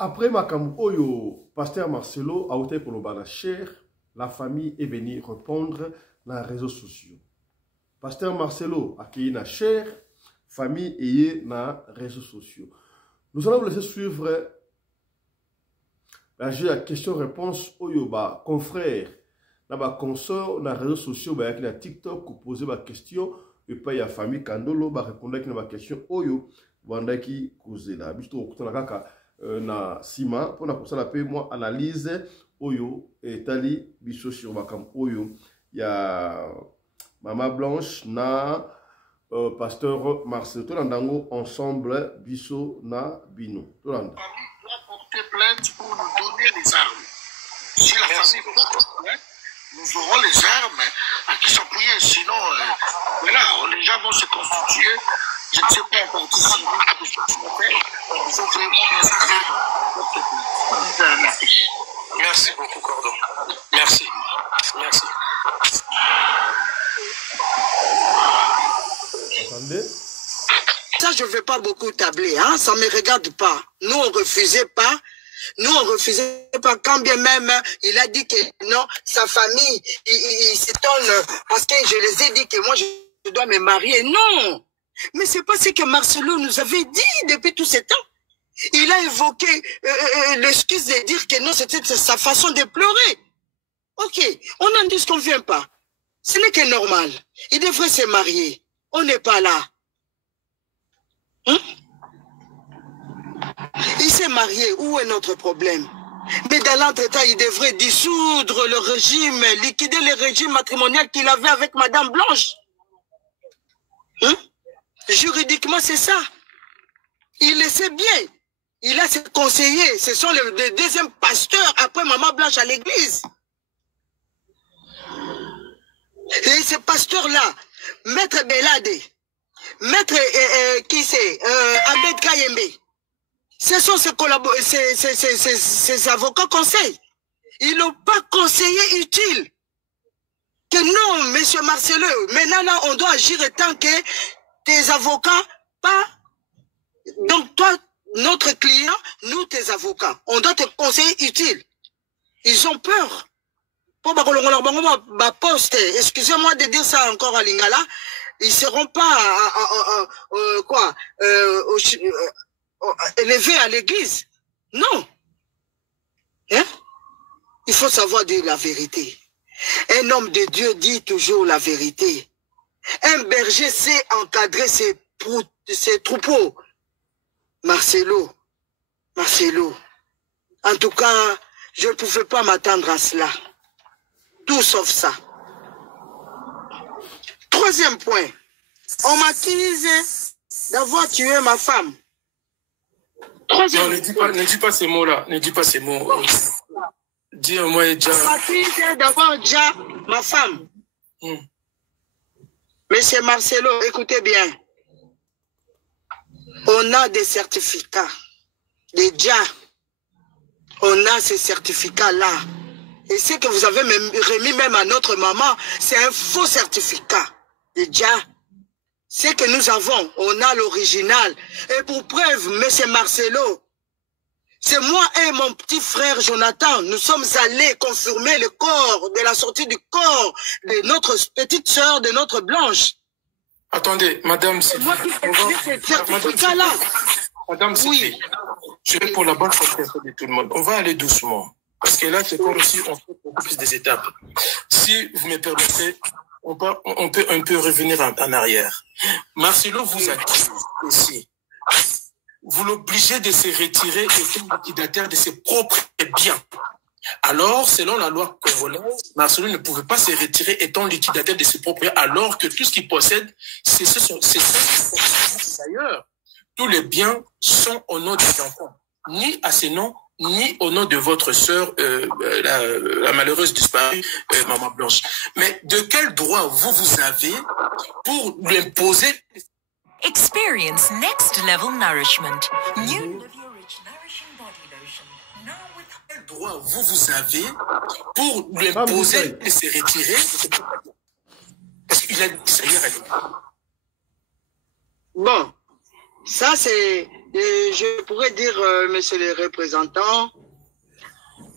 Après Makamou Oyo, pasteur Marcelo a été pour le cher, la famille est venue répondre dans les réseaux sociaux. Pasteur Marcelo a accueilli la chair, famille est dans les réseaux sociaux. Nous allons vous laisser suivre la question-réponse Oyo, confrère, na consort dans les réseaux sociaux, il y a TikTok qui pose la question, et puis il y a famille Kandolo qui répond à la question Oyo, qui cause la na sima pour na ça la paix moi analyse Oyo et tali biso sur makam Oyo ya Mama Blanche na pasteur Marcel Tolandango ensemble biso na bino Tolanda doit porter plainte pour nous donner les armes. Si la famille porte plainte, nous aurons les armes à qui s'appuyer. Sinon, voilà, les gens vont se constituer. Je ne sais pas en partie civile que je fais. Il faut vraiment Merci beaucoup, Cordon. Merci. Merci. Attendez. Ça, je ne vais pas beaucoup tabler, hein? Ça ne me regarde pas. Nous, on ne refusait pas. Nous, on ne refusait pas. Quand bien même, il a dit que non, sa famille, il s'étonne parce que je les ai dit que moi, je dois me marier. Non! Mais ce n'est pas ce que Marcelo nous avait dit depuis tout ce temps. Il a évoqué l'excuse de dire que non, c'était sa façon de pleurer. Ok, on n'en disconvient pas. Ce n'est que normal. Il devrait se marier. On n'est pas là. Hein? Il s'est marié. Où est notre problème? Mais dans l'entretemps, il devrait dissoudre le régime, liquider le régime matrimonial qu'il avait avec Madame Blanche. Hein? Juridiquement, c'est ça. Il le sait bien. Il a ses conseillers. Ce sont les deuxièmes pasteurs après Maman Blanche à l'église. Et ces pasteurs-là, Maître Belade, Maître qui c'est Ahmed Kayembe, ce sont ses avocats conseils. Ils n'ont pas conseillé utile. Que non, monsieur Marcelo, maintenant là, on doit agir tant que tes avocats, pas. Donc toi, notre client, nous, tes avocats, on doit te conseiller utile. Ils ont peur. Excusez-moi de dire ça encore à Lingala, ils ne seront pas élevés à l'église. Non. Hein? Il faut savoir dire la vérité. Un homme de Dieu dit toujours la vérité. Un berger sait encadrer ses troupeaux. Marcelo. En tout cas, je ne pouvais pas m'attendre à cela. Tout sauf ça. Troisième point. On m'accuse d'avoir tué ma femme. Non, ne dis pas ces mots-là. Ne dis pas ces mots. Dis un mot et déjà. On m'accuse d'avoir déjà ma femme. Monsieur Marcelo, écoutez bien. On a des certificats. Déjà, on a ces certificats-là. Et ce que vous avez remis même à notre maman, c'est un faux certificat. Déjà, ce que nous avons, on a l'original. Et pour preuve, monsieur Marcelo, c'est moi et mon petit frère Jonathan, nous sommes allés confirmer le corps, de la sortie du corps de notre petite sœur, de notre Blanche. Attendez, madame, c'est moi qui ai fait ce certificat-là. Madame, oui. Je vais pour la bonne compréhension de tout le monde. On va aller doucement. Parce que là, c'est comme si on fait beaucoup plus des étapes. Si vous me permettez, on peut un peu revenir en arrière. Marcelo vous accuse aussi. Vous l'obligez de se retirer et de liquidataire de ses propres biens. Alors, selon la loi congolaise, Marcelo ne pouvait pas se retirer étant liquidataire de ses propres biens, alors que tout ce qu'il possède, c'est d'ailleurs. Tous les biens sont au nom des enfants, ni à ses noms, ni au nom de votre sœur, la malheureuse disparue, Maman Blanche. Mais de quel droit vous avez pour lui imposer... Experience next level nourishment. New quel droit vous avez pour lui imposer de se retirer? Parce qu'il a dit ça hier à l'époque. Bon, ça c'est Et je pourrais dire, monsieur le représentant,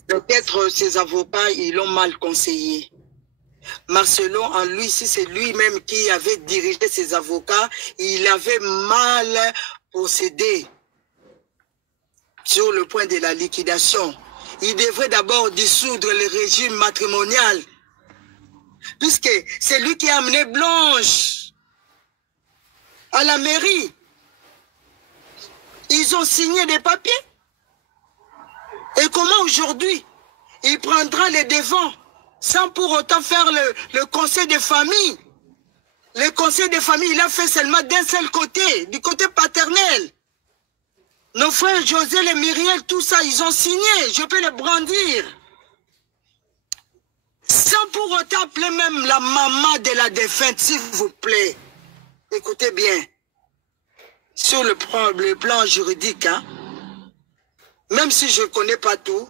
peut-être ces avocats, ils l'ont mal conseillé. Marcelo, en lui, si c'est lui-même qui avait dirigé ses avocats, il avait mal procédé sur le point de la liquidation. Il devrait d'abord dissoudre le régime matrimonial, puisque c'est lui qui a amené Blanche à la mairie. Ils ont signé des papiers. Et comment aujourd'hui il prendra les devants sans pour autant faire le conseil de famille? Le conseil de famille, il a fait seulement d'un seul côté, du côté paternel. Nos frères José et Myriel, tout ça, ils ont signé. Je peux les brandir. Sans pour autant appeler même la maman de la défunte, s'il vous plaît. Écoutez bien. Sur le plan juridique, hein, même si je ne connais pas tout,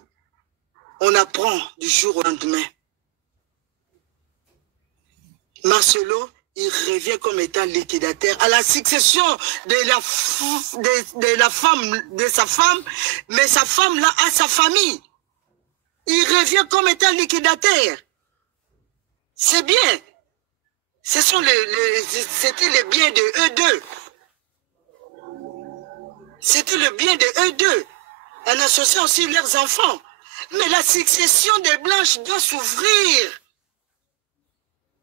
on apprend du jour au lendemain. Marcelo, il revient comme étant liquidateur à la succession de sa femme, mais sa femme là a sa famille. Il revient comme étant liquidateur. C'est bien. C'était le bien de eux deux. C'était le bien de eux deux, en associant aussi leurs enfants. Mais la succession des Blanches doit s'ouvrir.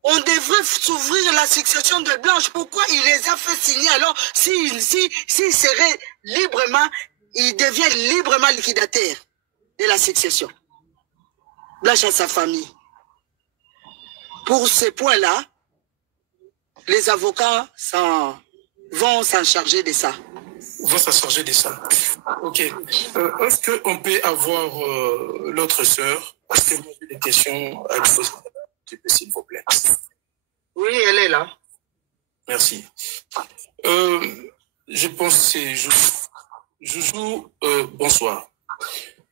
On devrait s'ouvrir la succession des Blanches. Pourquoi il les a fait signer alors s'il serait librement, il devient librement liquidataire de la succession. Blanche à sa famille. Pour ces points-là, les avocats vont s'en charger de ça. Va s'en charger de ça. Ok. Est-ce qu'on peut avoir l'autre sœur? Parce que moi, j'ai des questions à lui poser, s'il vous plaît. Oui, elle est là. Merci. Je pense que c'est Joujou. Bonsoir.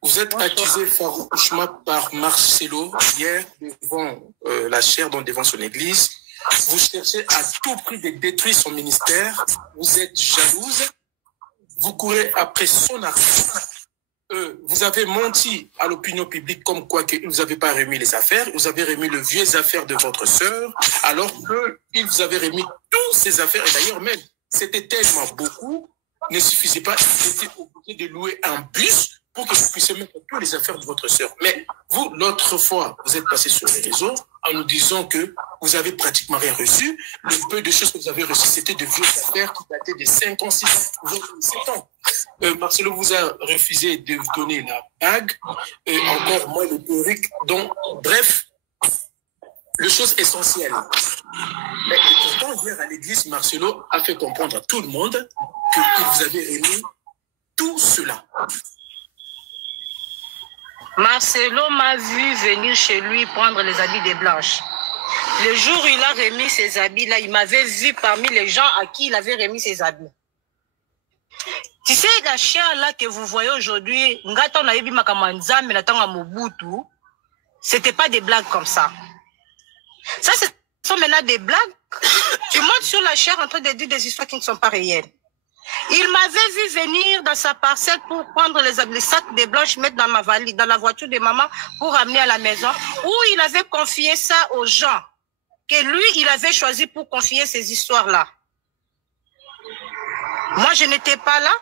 Vous êtes accusé farouchement par Marcelo hier devant la chaire, donc devant son église. Vous cherchez à tout prix de détruire son ministère. Vous êtes jalouse. Vous courez après son argent. Vous avez menti à l'opinion publique comme quoi que vous n'avez pas remis les affaires. Vous avez remis les vieilles affaires de votre sœur, alors qu'il vous avait remis toutes ces affaires. Et d'ailleurs même, c'était tellement beaucoup, ne suffisait pas. Vous étiez obligé de louer un bus pour que vous puissiez mettre toutes les affaires de votre sœur. Mais vous, l'autre fois, vous êtes passé sur les réseaux en nous disant que vous avez pratiquement rien reçu. Le peu de choses que vous avez reçues, c'était de vieilles affaires qui dataient de 5 ans, 6 ans, 7 ans. Marcelo vous a refusé de vous donner la bague, et encore moins le perruque. Donc, bref, le chose essentielle. Mais pourtant, hier à l'église, Marcelo a fait comprendre à tout le monde qu'il vous avait remis tout cela. Marcelo m'a vu venir chez lui prendre les habits des Blanches. Le jour où il a remis ses habits-là, il m'avait vu parmi les gens à qui il avait remis ses habits. Tu sais, la chair-là que vous voyez aujourd'hui, c'était pas des blagues comme ça. Ça, ce sont maintenant des blagues. Tu montes sur la chair en train de dire des histoires qui ne sont pas réelles. Il m'avait vu venir dans sa parcelle pour prendre les sacs de Blanches, mettre dans ma valise, dans la voiture de maman pour ramener à la maison, où il avait confié ça aux gens, que lui, il avait choisi pour confier ces histoires-là. Moi, je n'étais pas là.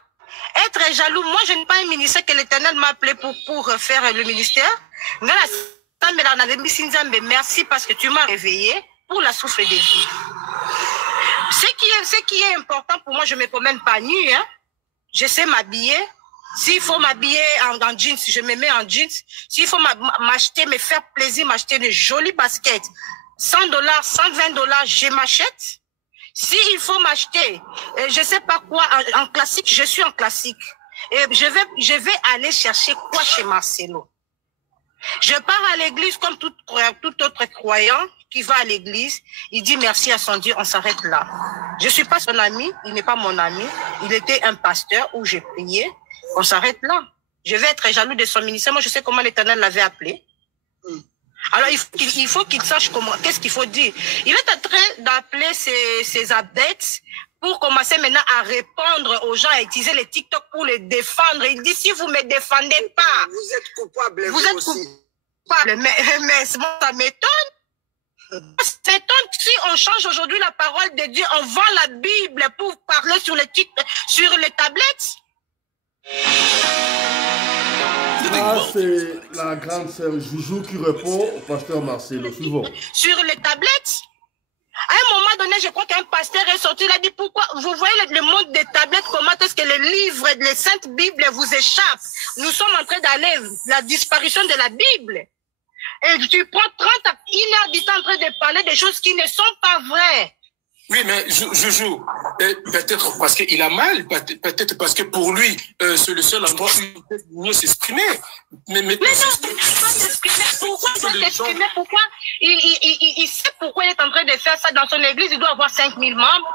Être jaloux, moi, je n'ai pas un ministère que l'Éternel m'a appelé pour faire le ministère. Merci parce que tu m'as réveillé pour la souffle des vies. Ce qui est important pour moi, je ne me promène pas nue. Hein. Je sais m'habiller. S'il faut m'habiller en jeans, je me mets en jeans. S'il faut m'acheter, me faire plaisir, m'acheter de jolies baskets, $100, $120, je m'achète. S'il faut m'acheter, je ne sais pas quoi, en classique, je suis en classique. Et je vais aller chercher quoi chez Marcelo? Je pars à l'église comme tout autre croyant qui va à l'église. Il dit merci à son Dieu, on s'arrête là. Je ne suis pas son ami, il n'est pas mon ami. Il était un pasteur où j'ai prié. On s'arrête là. Je vais être jaloux de son ministère. Moi, je sais comment l'Éternel l'avait appelé. Alors, il faut qu'il sache comment, qu'est-ce qu'il faut dire. Il est en train d'appeler ses adeptes pour commencer maintenant à répondre aux gens, à utiliser les TikTok pour les défendre. Il dit, si vous ne me défendez pas, vous êtes coupable. Vous êtes coupable. Mais ça m'étonne. s'étonne si on change aujourd'hui la parole de Dieu, on vend la Bible pour parler sur les tablettes. Ah, c'est la grande sœur Joujou qui répond au pasteur Marcelo. Suivant. Sur les tablettes. À un moment donné, je crois qu'un pasteur est sorti, il a dit pourquoi, vous voyez le monde des tablettes, comment est-ce que les livres, les saintes Bibles vous échappent. Nous sommes en train d'aller la disparition de la Bible. Et tu prends 30 à 1 heure du temps en train de parler des choses qui ne sont pas vraies. Oui, mais Joujou, peut-être parce qu'il a mal, peut-être parce que pour lui, c'est le seul endroit où il peut mieux s'exprimer. Mais non, il ne peut pas s'exprimer. Pourquoi il doit s'exprimer? Pourquoi il sait pourquoi il est en train de faire ça dans son église. Il doit avoir 5000 membres.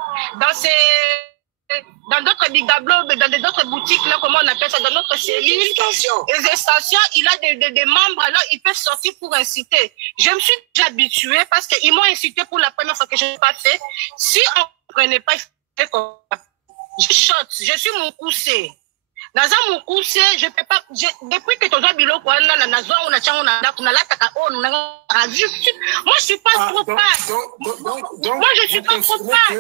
Dans d'autres bigablos, dans d'autres boutiques, là, comment on appelle ça, dans notre cellule, les extensions, il a des membres, alors ils peuvent sortir pour inciter. Je me suis déjà habituée parce qu'ils m'ont incité pour la première fois que je n'ai pas fait. Si on ne prenait pas, je shot, je suis mon coussé. Dans un mon coussé, je ne peux pas, depuis que tu as bilo, moi je suis pas trop pas. Moi je suis pas trop pas.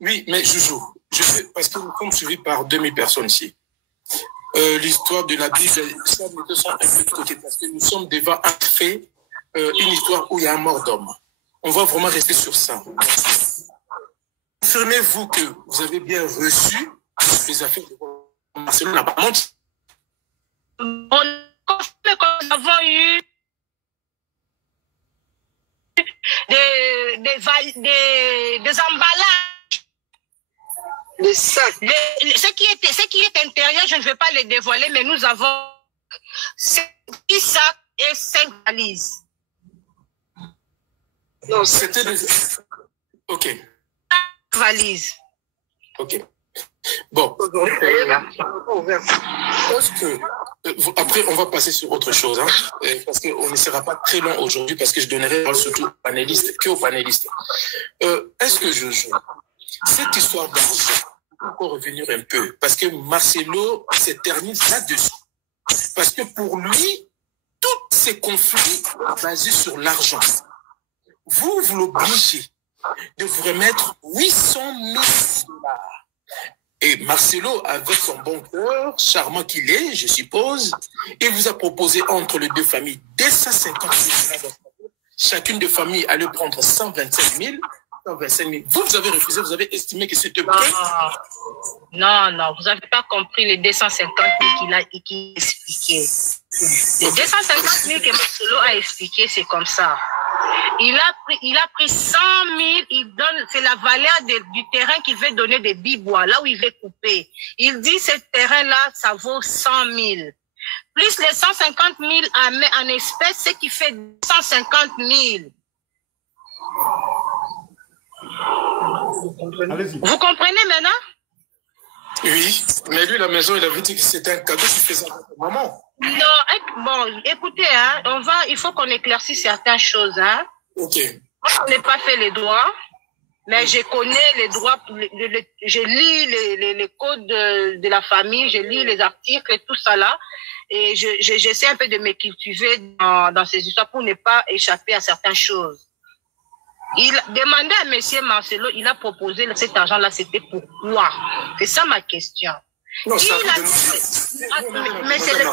Oui, mais Joujou, parce que nous sommes suivis par 2000 personnes ici. L'histoire de la Bible, ça me sent un peu de côté parce que nous sommes devant un fait, une histoire où il y a un mort d'homme. On va vraiment rester sur ça. Confirmez-vous que vous avez bien reçu les affaires de Marcelo n'a pas menti. On confirme que nous avons eu des emballages. Les sacs. Ce qui est intérieur, je ne vais pas les dévoiler, mais nous avons 6 sacs et 5 valises. Non, c'était des... Ok. 5 valises. Ok. Bon. Parce que, après, on va passer sur autre chose, hein, parce qu'on ne sera pas très long aujourd'hui, parce que je donnerai surtout aux panélistes, que aux panélistes. Est-ce que je joue cette histoire d'argent, pour revenir un peu, parce que Marcelo s'éternise là-dessus. Parce que pour lui, tous ces conflits sont basés sur l'argent. Vous l'obligez de vous remettre 800 000 $. Et Marcelo, avec son bon cœur, charmant qu'il est, je suppose, il vous a proposé entre les deux familles 250 000 $. Chacune des familles allait prendre 125 000. 125 000. Vous avez refusé, vous avez estimé que c'était bon. Non, vous n'avez pas compris les 250 000 qu'il a expliqué. Les 250 000 que Marcelo a expliqué, c'est comme ça. Il a pris 100 000, c'est la valeur du terrain qu'il veut donner des bibois, là où il veut couper. Il dit ce terrain-là, ça vaut 100 000. Plus les 150 000 en espèces, ce qui fait 150 000. Vous comprenez maintenant? Oui, mais lui, la maison, il avait dit que c'était un cadeau qu'il faisait à votre maman. Non, bon, écoutez, hein, il faut qu'on éclaircisse certaines choses. Hein. Ok. Moi, je n'ai pas fait les droits, mais je connais les droits, je lis les codes de la famille, je lis les articles et tout ça là, et j'essaie un peu de me cultiver dans ces histoires pour ne pas échapper à certaines choses. Il demandait à M. Marcelo, il a proposé cet argent-là, c'était pourquoi? C'est ça ma question. Non, mais c'est le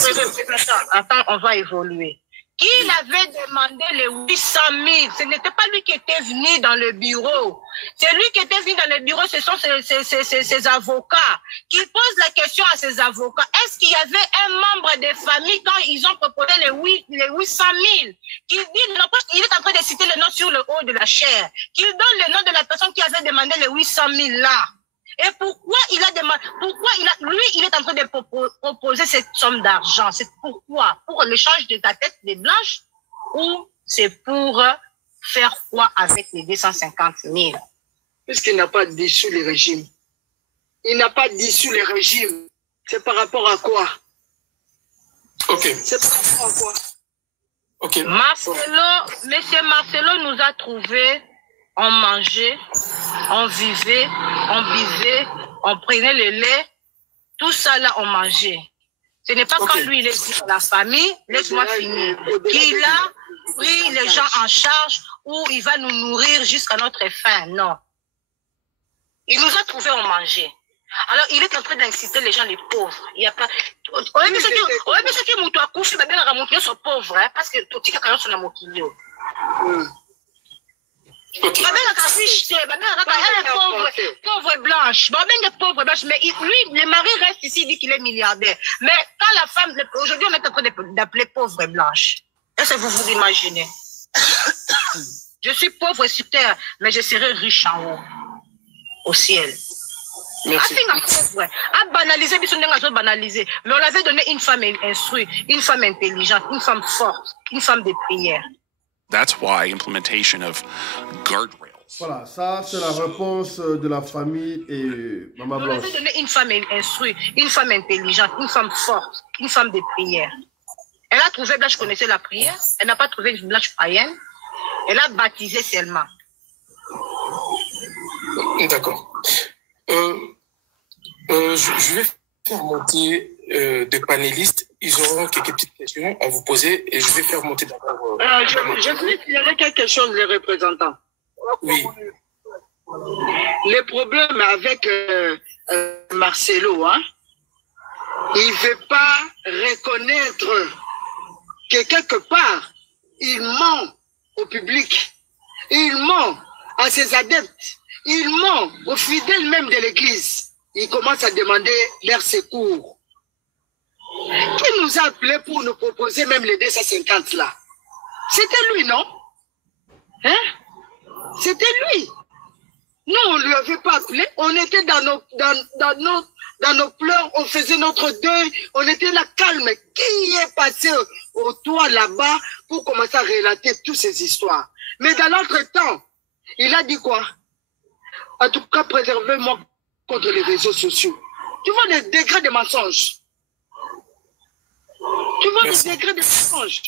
Attends, on va évoluer. Qui avait demandé les 800 000? Ce n'était pas lui qui était venu dans le bureau. C'est lui qui était venu dans le bureau, ce sont ses avocats. Qui posent la question à ses avocats. Est-ce qu'il y avait un membre de famille quand ils ont proposé les 800 000? Qui dit, il est en train de citer le nom sur le haut de la chair. Qu'il donne le nom de la personne qui avait demandé les 800 000 là. Et pourquoi il a demandé, il est en train de proposer cette somme d'argent? C'est pourquoi? Pour l'échange de ta tête des blanches ou c'est pour faire quoi avec les 250 000? Puisqu'il n'a pas dissous les régimes. Il n'a pas dissous les régimes. C'est par rapport à quoi? Ok. C'est par rapport à quoi? Ok. Monsieur Marcelo nous a trouvés, on mangeait, on vivait, on buvait, on prenait le lait, tout ça là, on mangeait. Ce n'est pas quand lui, il est dit à la famille, laisse-moi finir, qu'il a pris les gens en charge ou il va nous nourrir jusqu'à notre fin. Non. Il nous a trouvés, on mangeait. Alors, il est en train d'inciter les gens, les pauvres. Il n'y a pas. Oui, mais ce qui est mouton à coucher, mais bien la ramouille sont pauvres, hein, parce que tout le monde est en pauvre blanche, pauvre blanche, mais lui, le mari reste ici, il dit qu'il est milliardaire. Mais quand la femme, aujourd'hui, on est en train d'appeler pauvre blanche. Est-ce que vous imaginez? Je suis pauvre sur terre, mais je serai riche en haut, au ciel. Merci. À banaliser, banaliser. Mais on l'avait donné une femme instruite, une femme intelligente, une femme forte, une femme de prière. That's why implementation of guardrails. Voilà, ça c'est la réponse de la famille et Maman Blanche. On avait donné une femme instruite, une femme intelligente, une femme forte, une femme de prière. Elle a trouvé Blanche connaissait la prière, elle n'a pas trouvé une Blanche païenne, elle a baptisé seulement. D'accord. Je vais faire monter des panélistes. Ils auront quelques petites questions à vous poser et je vais faire monter d'abord. Je voulais signaler quelque chose, les représentants. Oui. Le problème avec Marcelo, hein, il ne veut pas reconnaître que quelque part, il ment au public, il ment à ses adeptes, il ment aux fidèles même de l'Église. Il commence à demander leur secours. Qui nous a appelés pour nous proposer même les 250 là? C'était lui, non? Hein? C'était lui. Nous, on ne lui avait pas appelé. On était dans nos pleurs, on faisait notre deuil, on était là calme. Qui est passé au toit là-bas pour commencer à relater toutes ces histoires? Mais dans l'entretemps, il a dit quoi? En tout cas, préservez-moi contre les réseaux sociaux. Tu vois les degrés de mensonges. Tu vois les degrés de mensonges.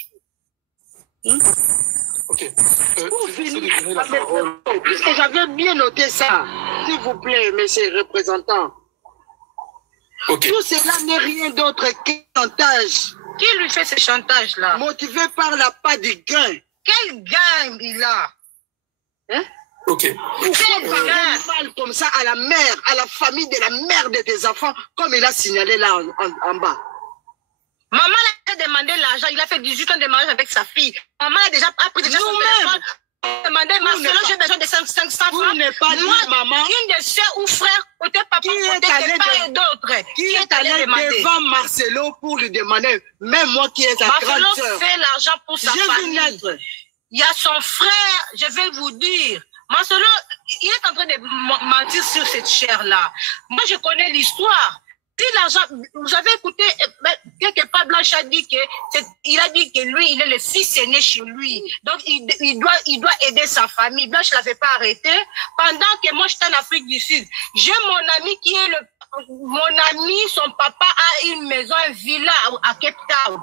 Ok. Puisque j'avais bien noté ça, s'il vous plaît, messieurs les représentants. Okay. Tout cela n'est rien d'autre que chantage. Qui lui fait ce chantage-là? Motivé par la part du gain. Quel gain il a? Hein? Ok. Pourquoi parler mal comme ça à la mère, à la famille de la mère de tes enfants, comme il a signalé là en bas? Maman a demandé l'argent, il a fait 18 ans de mariage avec sa fille. Maman a déjà pris son téléphone. Demandé, Marcelo, j'ai besoin de 500 francs. Vous n'êtes pas dit, maman. Une de soeurs ou frères, côté papa, côté papa et d'autres. Qui est allé devant Marcelo pour lui demander, même moi qui est sa grande sœur. Marcelo fait l'argent pour sa famille. Il y a son frère, je vais vous dire. Marcelo, il est en train de mentir sur cette chair-là. Moi, je connais l'histoire. Si l'argent, vous avez écouté, quelque part, Blanche a dit il a dit que lui, il est le fils aîné chez lui. Donc, il doit aider sa famille. Blanche ne l'avait pas arrêté. Pendant que moi, j'étais en Afrique du Sud, j'ai mon ami qui est mon ami, son papa a une maison, une villa à Cape Town.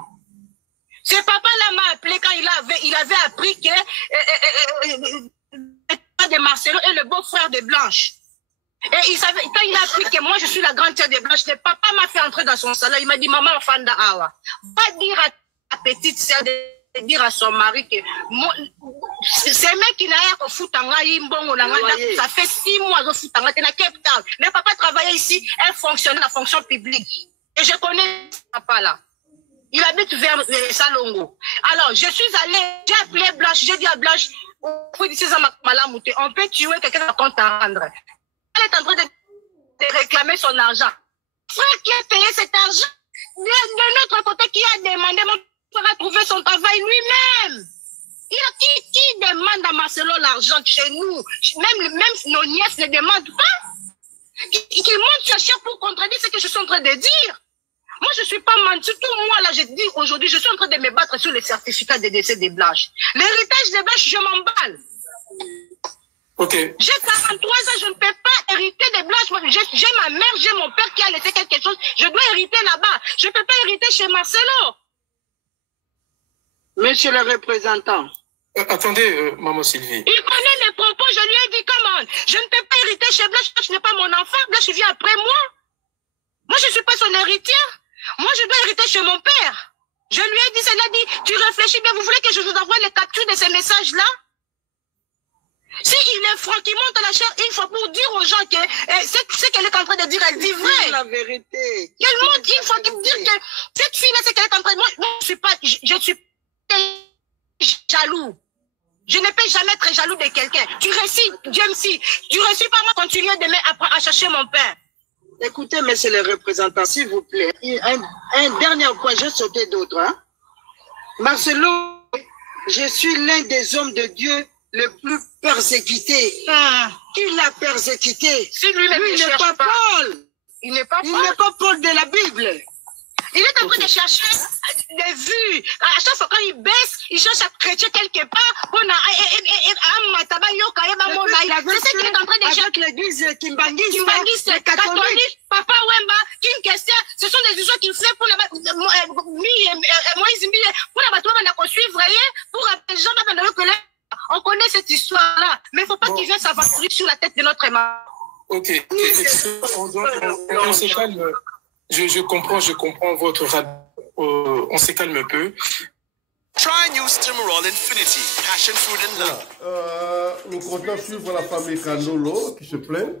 Ce papa-là m'a appelé quand il avait appris que de Marcelo est le beau-frère de Blanche. Et il savait, quand il a appris que moi je suis la grande sœur de Blanche, le papa m'a fait entrer dans son salon. Il m'a dit, maman, Fanda Awa, va dire à ta petite sœur de dire à son mari que c'est mec qui n'a rien au foot en ça fait 6 mois au foot en Cape Town. Le papa travaillait ici, elle fonctionnait la fonction publique. Et je connais ce papa-là. Il habite vers Salongo. Alors, je suis allée, j'ai appelé Blanche, j'ai dit à Blanche, on peut tuer quelqu'un à compte à rendre. Elle est en train de réclamer son argent. Frère qui a payé cet argent, de notre côté, qui a demandé, mon frère a trouvé son travail lui-même. Il a qui demande à Marcelo l'argent chez nous. Même nos nièces ne demandent pas. Qui monte sa chair pour contredire ce que je suis en train de dire. Moi, je ne suis pas menti. Tout moi, là, je dis aujourd'hui, je suis en train de me battre sur les certificats de décès des Blanches. L'héritage des Blanches, je m'emballe. Okay. J'ai 43 ans, je ne peux pas hériter des Blanches. J'ai ma mère, j'ai mon père qui a laissé quelque chose. Je dois hériter là-bas. Je ne peux pas hériter chez Marcelo. Monsieur le représentant, Attendez, maman Sylvie. Il connaît mes propos, je lui ai dit, comment? Je ne peux pas hériter chez Blanche, je n'ai pas mon enfant, Blanche vient après moi. Moi, je ne suis pas son héritière. Moi, je dois hériter chez mon père. Je lui ai dit, cela dit, tu réfléchis bien, vous voulez que je vous envoie les captures de ces messages-là? Si il est franc, qu'il monte à la chair une fois pour dire aux gens que ce qu'elle est en train de dire, elle dit vrai. C'est la vérité. Qu'elle monte une fois pour dire que cette fille-là, c'est qu'elle est en train de... Moi, je suis pas jaloux. Je ne peux jamais être jaloux de quelqu'un. Tu réussis, Dieu merci. Tu réussis pas, moi, continuer demain à chercher mon père. Écoutez, messieurs les représentants, s'il vous plaît. Un dernier point, j'ai sauté d'autres. Hein? Marcelo, je suis l'un des hommes de Dieu le plus persécuté. Qui l'a persécuté? Si lui-même il n'est pas Paul. Il n'est pas Paul de la Bible. Il est en train de chercher des vues. À chaque fois quand il baisse, il cherche à prêcher quelque part. C'est ce qu'il est en train de chercher. Avec l'église Kimbangiste, les catholiques, Papa Wemba, King Kessia, ce sont des histoires qu'il fait pour Moïse Mbile, pour la bateau, on a suivre, pour les gens, on connaît cette histoire-là. Mais il ne faut pas qu'il vienne s'aventurer sur la tête de notre main. Ok. On se calme. Je comprends votre on se calme un peu. Try new Stimorol Infinity, passion, food and love. Nous comptons suivre la famille Kandolo qui se plaint.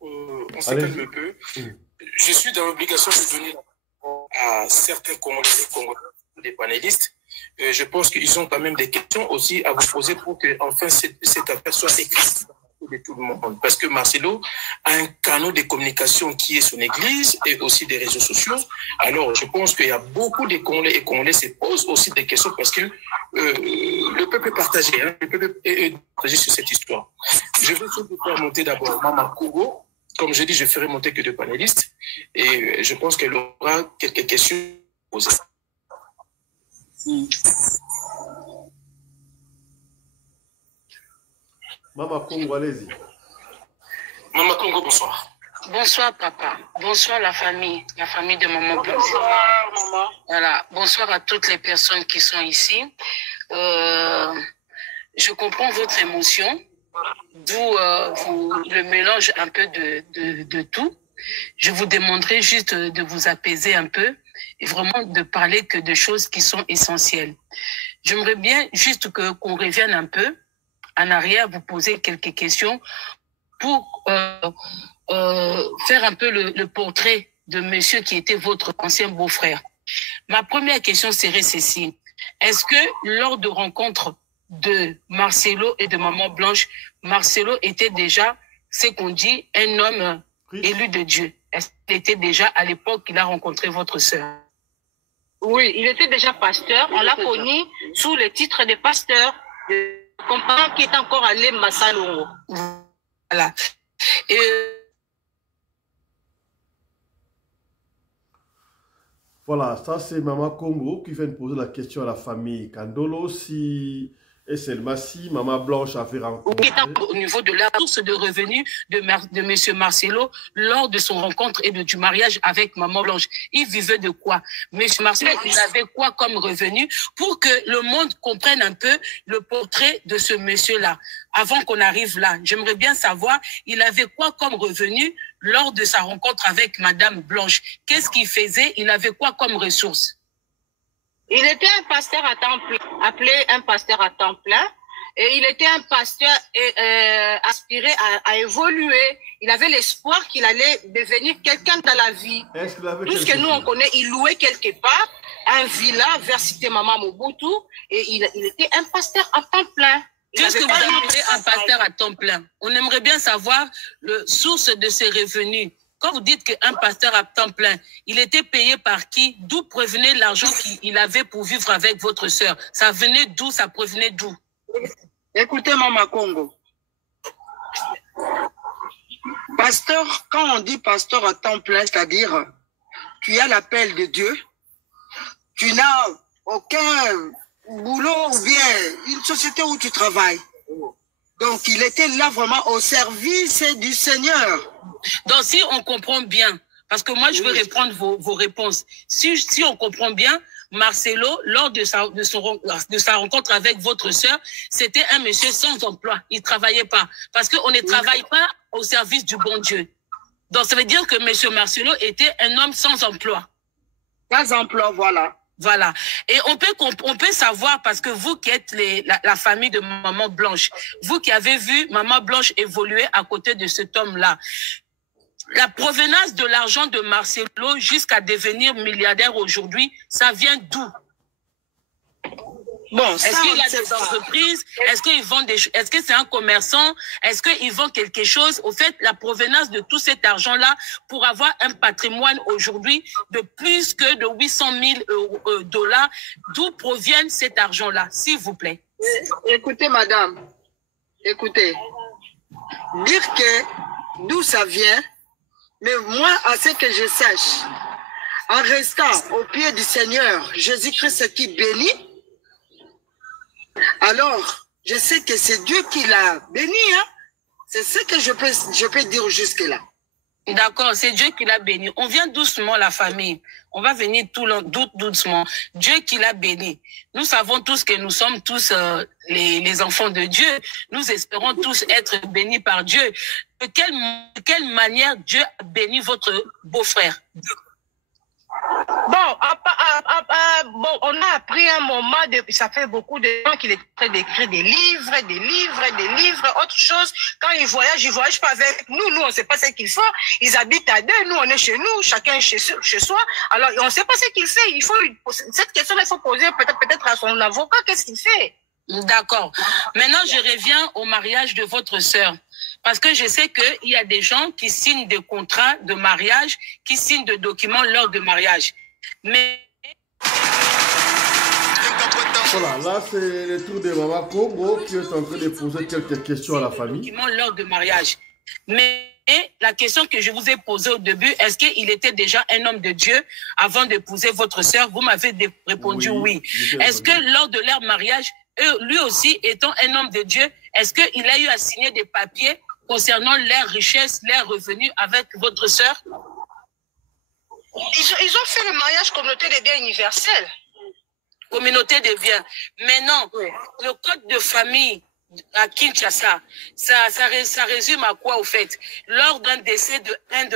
On se calme un peu. Je suis dans l'obligation de donner à certains Congolais des panélistes. Je pense qu'ils ont quand même des questions aussi à vous poser pour que enfin cette affaire soit écrite de tout le monde. Parce que Marcelo a un canal de communication qui est son église et aussi des réseaux sociaux. Alors, je pense qu'il y a beaucoup de Congolais et Congolais se posent aussi des questions parce que le peuple est partagé. Hein, le peuple est partagé sur cette histoire. Je vais surtout faire monter d'abord Maman Congo. Comme je dis, je ferai monter que deux panélistes. Et je pense qu'elle aura quelques questions posées. Maman Congo, allez-y. Maman Congo, bonsoir. Bonsoir, papa. Bonsoir, la famille de Maman Blanche. Bonsoir, maman. Voilà. Bonsoir à toutes les personnes qui sont ici. Je comprends votre émotion, d'où le mélange un peu de tout. Je vous demanderai juste de vous apaiser un peu et vraiment de parler que de choses qui sont essentielles. J'aimerais bien juste qu'on revienne un peu en arrière, vous poser quelques questions pour faire un peu le portrait de monsieur qui était votre ancien beau-frère. Ma première question serait ceci. Est-ce que lors de rencontres de Marcelo et de Maman Blanche, Marcelo était déjà, ce qu'on dit, un homme élu de Dieu? Est-ce qu'il était déjà à l'époque qu'il a rencontré votre sœur? Oui, il était déjà pasteur. On l'a connu sous le titre de pasteur. Compagnon qui est encore allé Massalongo. Voilà. Voilà, ça c'est Maman Congo qui vient de poser la question à la famille Kandolo si et seulement si Maman Blanche avait rencontré. Au niveau de la source de revenus de monsieur Marcelo lors de son rencontre et du mariage avec Maman Blanche. Il vivait de quoi? Monsieur Marcelo, il avait quoi comme revenu pour que le monde comprenne un peu le portrait de ce monsieur-là? Avant qu'on arrive là, j'aimerais bien savoir, il avait quoi comme revenu lors de sa rencontre avec Madame Blanche? Qu'est-ce qu'il faisait? Il avait quoi comme ressources? Il était un pasteur à temps plein, appelé un pasteur à temps plein. Et il était un pasteur aspiré à évoluer. Il avait l'espoir qu'il allait devenir quelqu'un dans la vie. Tout ce que nous, on connaît, il louait quelque part un villa vers Cité Maman Mobutu. Et il était un pasteur à temps plein. Qu'est-ce que vous appelez un pasteur à temps plein? On aimerait bien savoir le source de ses revenus. Quand vous dites qu'un pasteur à temps plein, il était payé par qui? D'où provenait l'argent qu'il avait pour vivre avec votre sœur? Ça venait d'où? Ça provenait d'où? Écoutez, Maman Congo. Pasteur, quand on dit pasteur à temps plein, c'est-à-dire tu as l'appel de Dieu, tu n'as aucun boulot ou bien une société où tu travailles. Donc, il était là vraiment au service du Seigneur. Donc, si on comprend bien, parce que moi, je veux répondre vos réponses. Si on comprend bien, Marcelo, lors de sa rencontre avec votre sœur, c'était un monsieur sans emploi. Il ne travaillait pas. Parce qu'on ne travaille pas au service du bon Dieu. Donc, ça veut dire que monsieur Marcelo était un homme sans emploi. Sans emploi, voilà. Voilà. Et on peut savoir, parce que vous qui êtes la famille de Maman Blanche, vous qui avez vu Maman Blanche évoluer à côté de cet homme-là, la provenance de l'argent de Marcelo jusqu'à devenir milliardaire aujourd'hui, ça vient d'où? Bon, est-ce qu'il a des entreprises? Est-ce qu'ils vendent des choses? Est-ce que c'est un commerçant? Est-ce qu'il vend quelque chose? Au fait, la provenance de tout cet argent-là pour avoir un patrimoine aujourd'hui de plus que de 800 000 $, d'où provient cet argent-là, s'il vous plaît? Écoutez, madame, écoutez, dire que d'où ça vient, mais moi, à ce que je sache, en restant au pied du Seigneur, Jésus-Christ qui bénit, alors, je sais que c'est Dieu qui l'a béni. Hein? C'est ce que je peux dire jusque-là. D'accord, c'est Dieu qui l'a béni. On vient doucement, la famille. On va venir doucement. Dieu qui l'a béni. Nous savons tous que nous sommes tous les enfants de Dieu. Nous espérons tous être bénis par Dieu. De quelle manière Dieu a béni votre beau-frère? Bon, on a appris un moment, ça fait beaucoup de temps qu'il est en train d'écrire des livres, autre chose. Quand ils voyagent pas avec nous. Nous, on sait pas ce qu'ils font. Ils habitent à deux. Nous, on est chez nous. Chacun est chez soi. Alors, on sait pas ce qu'il fait. Cette question-là, il faut poser peut-être à son avocat. Qu'est-ce qu'il fait? D'accord. Maintenant, je reviens au mariage de votre sœur. Parce que je sais qu'il y a des gens qui signent des contrats de mariage, qui signent des documents lors de mariage. Mais... Voilà, là c'est le tour de Maman Congo qui est en train de poser quelques questions à la famille. Documents lors de mariage. Mais la question que je vous ai posée au début, est-ce qu'il était déjà un homme de Dieu avant d'épouser votre sœur? Vous m'avez répondu oui. Est-ce que lors de leur mariage, lui aussi étant un homme de Dieu, est-ce qu'il a eu à signer des papiers concernant leurs richesses, leurs revenus avec votre sœur? Ils ont fait le mariage communauté des biens universels. Communauté des biens. Mais non, oui. Le code de famille à Kinshasa, ça résume à quoi au fait? Lors d'un décès de l'un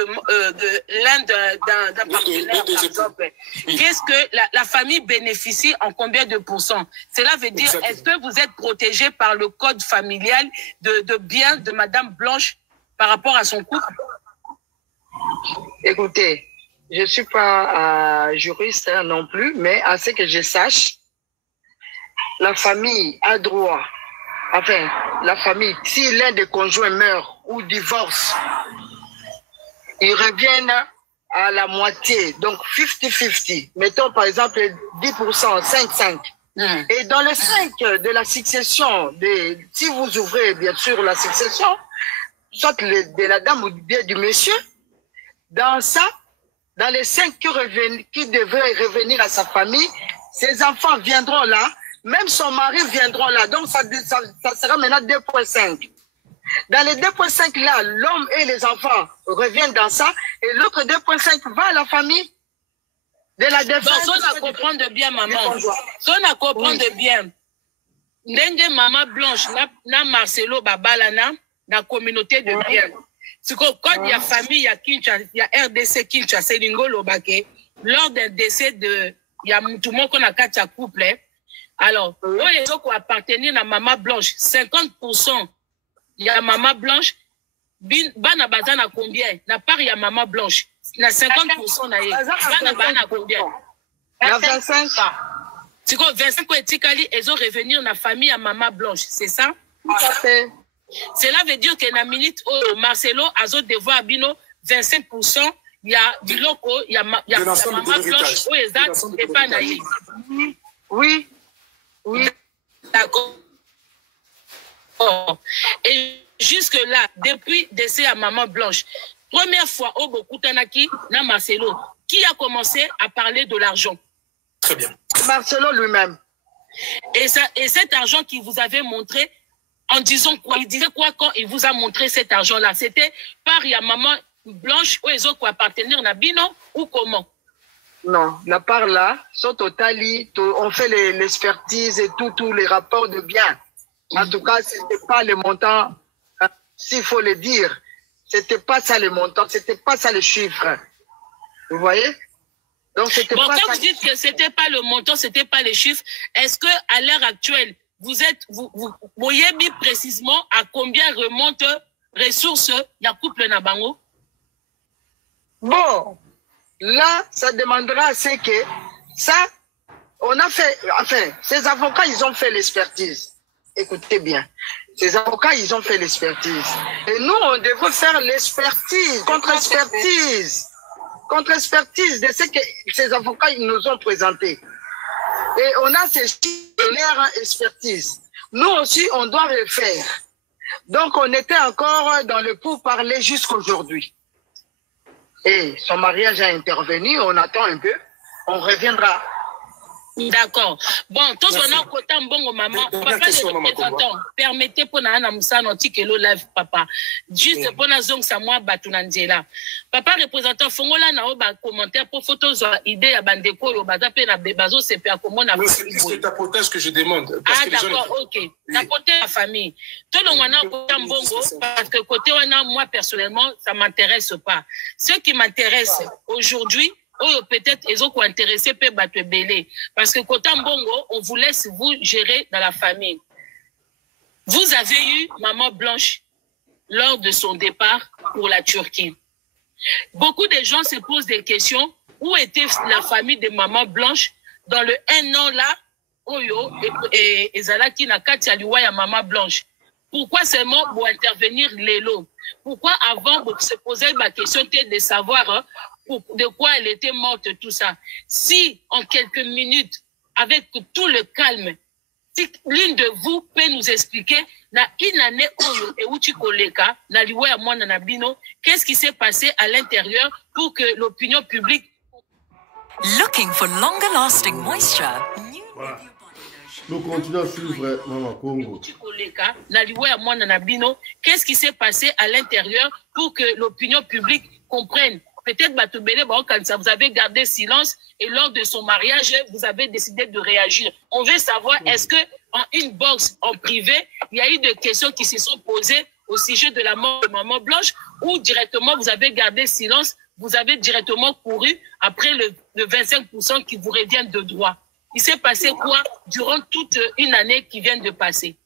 d'un partenaire, par exemple, qu'est-ce que la famille bénéficie en combien de pourcents? Cela veut dire, est-ce que vous êtes protégé par le code familial de biens de Madame Blanche par rapport à son couple? Écoutez, je ne suis pas juriste non plus, mais à ce que je sache, la famille a droit. Enfin, la famille, si l'un des conjoints meurt ou divorce, ils reviennent à la moitié, donc 50-50. Mettons par exemple 10%, 5-5. Et dans les 5 de la succession, si vous ouvrez bien sûr la succession, soit de la dame ou du monsieur, dans ça, dans les 5 qui devraient revenir à sa famille, ses enfants viendront là, même son mari viendra là, donc ça sera maintenant 2,5. Dans les 2,5 là, l'homme et les enfants reviennent dans ça, et l'autre 2,5 va à la famille de la défense. Donc, on a comprendre bien, maman. On a comprendre bien. Ndenge Maman Blanche, na Marcelo Babalana, na communauté de biens. C'est que quand il y a famille, il y a RDC Kinshasa, lors d'un décès il y a tout le monde qu'on a 4 couples. Alors, les gens qui appartiennent à Maman Blanche, 50%, il y a Maman Blanche, Bana Bazan a combien? La part, il y a Maman Blanche. Il y a 50%. Bana a combien? Il y a 25. C'est quoi, 25 ans, ils ont revenir dans la famille à Maman Blanche, c'est ça? Tout à fait. Cela veut dire que la minute où Marcelo a devoir abino 25%, il y a du loco, il y a Maman Blanche, où ils et pas naïf. Oui. Oui. D'accord. Et jusque-là, depuis décès à Maman Blanche, première fois au Bokutanaki, na Marcelo, qui a commencé à parler de l'argent? Très bien. Marcelo lui-même. Et cet argent qu'il vous avait montré, en disant quoi? Il disait quoi quand il vous a montré cet argent-là? C'était par Maman Blanche ou les autres qui appartenaient à Bino ou comment? Non, la part là, sont totali, on fait l'expertise et tous les rapports de biens. En tout cas, ce n'était pas le montant, s'il faut le dire. C'était pas ça le montant, c'était pas ça le chiffre. Vous voyez? Donc, c'était bon, pas quand ça. vous dites que c'était pas le montant, c'était pas les chiffres, est-ce que à l'heure actuelle, vous voyez bien précisément à combien remonte ressources la couple Nabango? Bon, là, ça demandera à ce que ça, on a fait, enfin, ces avocats, ils ont fait l'expertise. Écoutez bien. Ces avocats, ils ont fait l'expertise. Et nous, on devrait faire l'expertise, contre-expertise. Contre-expertise de ce que ces avocats ils nous ont présenté. Et on a ces dernières expertises. Nous aussi, on doit le faire. Donc, on était encore dans le pourparler jusqu'aujourd'hui. Et son mariage a intervenu, on attend un peu, on reviendra. D'accord. Bon, tous on a côté bon maman. Papa le représentant, permettez pour na musano tikelo live papa. Juste pour na zong sa moi batunandela. Papa représentant fongola na o ba commentaire pour photos idée ya bandeko yo bazape na bebazo c'est pas comment na. C'est tapotage que je demande. Ah d'accord, OK. Tapoter la famille. Tout le monde a côté mbongo parce que côté wana moi personnellement ça m'intéresse pas. Ce qui m'intéresse aujourd'hui peut-être ils ont intéressé peut battre belé parce que côté Mbongo on vous laisse vous gérer dans la famille. Vous avez eu maman Blanche lors de son départ pour la Turquie. Beaucoup de gens se posent des questions. Où était la famille de maman Blanche dans le 1 an là Oyo et Zalaki na kati ya liwa ya maman Blanche? Pourquoi seulement pour intervenir Lélo? Pourquoi avant vous se poser la question de savoir de quoi elle était morte, tout ça? Si en quelques minutes, avec tout le calme, si l'une de vous peut nous expliquer, qu'est-ce qui s'est passé à l'intérieur pour que l'opinion publique. Looking for longer lasting moisture. Voilà. Nous continuons à suivre Maman Congo. Qu'est-ce qui s'est passé à l'intérieur pour que l'opinion publique comprenne? Peut-être vous avez gardé silence et lors de son mariage, vous avez décidé de réagir. On veut savoir, est-ce que en inbox, en privé, il y a eu des questions qui se sont posées au sujet de la mort de Maman Blanche ou directement vous avez gardé silence, vous avez directement couru après le 25% qui vous revient de droit? Il s'est passé quoi durant toute une année qui vient de passer?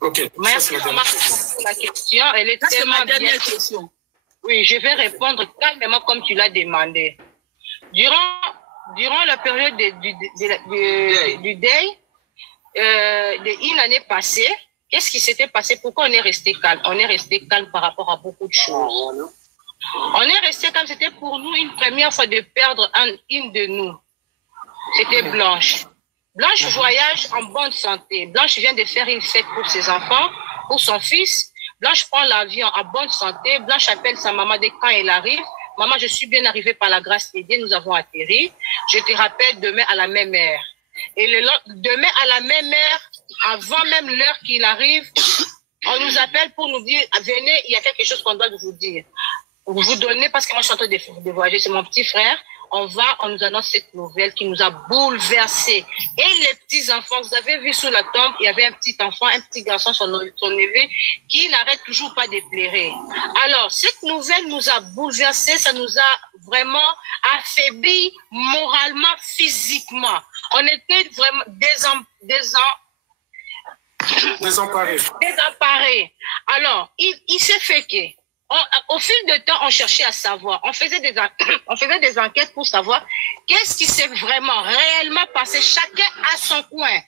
Ok. Merci pour la question. Elle est tellement ma dernière bien. question. Oui, je vais répondre calmement comme tu l'as demandé. Durant la période du deuil, d'une année passée, qu'est-ce qui s'était passé? Pourquoi on est resté calme? On est resté calme par rapport à beaucoup de choses. On est resté calme, c'était pour nous une première fois de perdre une de nous. C'était Blanche. Blanche voyage en bonne santé. Blanche vient de faire une fête pour ses enfants, pour son fils. Blanche prend l'avion en bonne santé. Blanche appelle sa maman dès quand elle arrive. Maman, je suis bien arrivée par la grâce de Dieu, nous avons atterri. Je te rappelle demain à la même heure. Et demain à la même heure, avant même l'heure qu'il arrive, on nous appelle pour nous dire, venez, il y a quelque chose qu'on doit vous dire. Vous donner, parce que moi je suis en train de voyager, c'est mon petit frère. On nous annonce cette nouvelle qui nous a bouleversés. Et les petits-enfants, vous avez vu sous la tombe, il y avait un petit enfant, un petit garçon, son neveu, qui n'arrête toujours pas de pleurer. Alors, cette nouvelle nous a bouleversés, ça nous a vraiment affaiblis moralement, physiquement. On était vraiment désemparés. Alors, il s'est fait que au fil de temps, on cherchait à savoir. On faisait des enquêtes pour savoir qu'est-ce qui s'est vraiment, réellement passé. Chacun à son coin.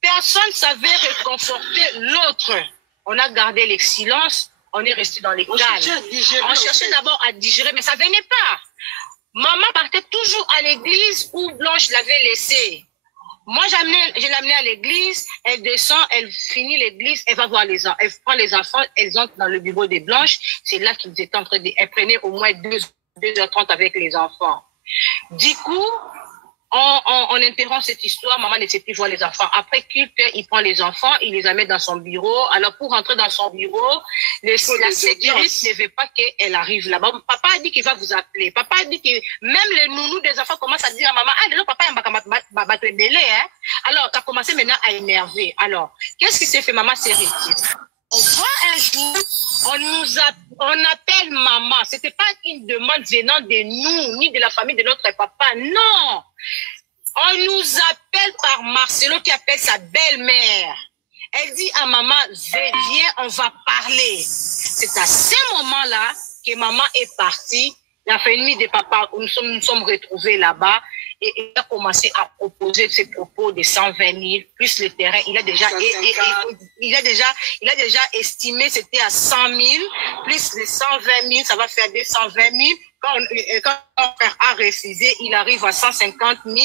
Personne ne savait réconforter l'autre. On a gardé les silences. On est resté dans les calmes. On cherchait d'abord à digérer, mais ça ne venait pas. Maman partait toujours à l'église où Blanche l'avait laissée. Moi, je l'amenais à l'église, elle descend, elle finit l'église, elle va voir les enfants, elle prend les enfants, elles entrent dans le bureau des Blanches. C'est là qu'ils étaient en train de, elle prenait au moins 2h30 avec les enfants. Du coup, On interrompt cette histoire, maman ne sait plus voir les enfants. Après qu'il prend les enfants, il les amène dans son bureau. Alors, pour rentrer dans son bureau, la sécurité ne veut pas qu'elle arrive là-bas. Papa a dit qu'il va vous appeler. Papa a dit que même les nounous des enfants commencent à dire à maman, déjà, papa, il va te délai, hein. Alors, tu as commencé maintenant à énerver. Alors, qu'est-ce qui s'est fait, maman s'est retirée. On voit un jour, on appelle maman. C'était pas une demande venant de nous, ni de la famille de notre papa. Non. On nous appelle par Marcelo qui appelle sa belle-mère. Elle dit à maman, viens, on va parler. C'est à ce moment-là que maman est partie. La famille de papa, nous sommes retrouvés là-bas. Et il a commencé à proposer ses propos de 120 000 plus le terrain. Il a déjà estimé c'était à 100 000 plus les 120 000, ça va faire 220 000. Quand mon frère a refusé, il arrive à 150 000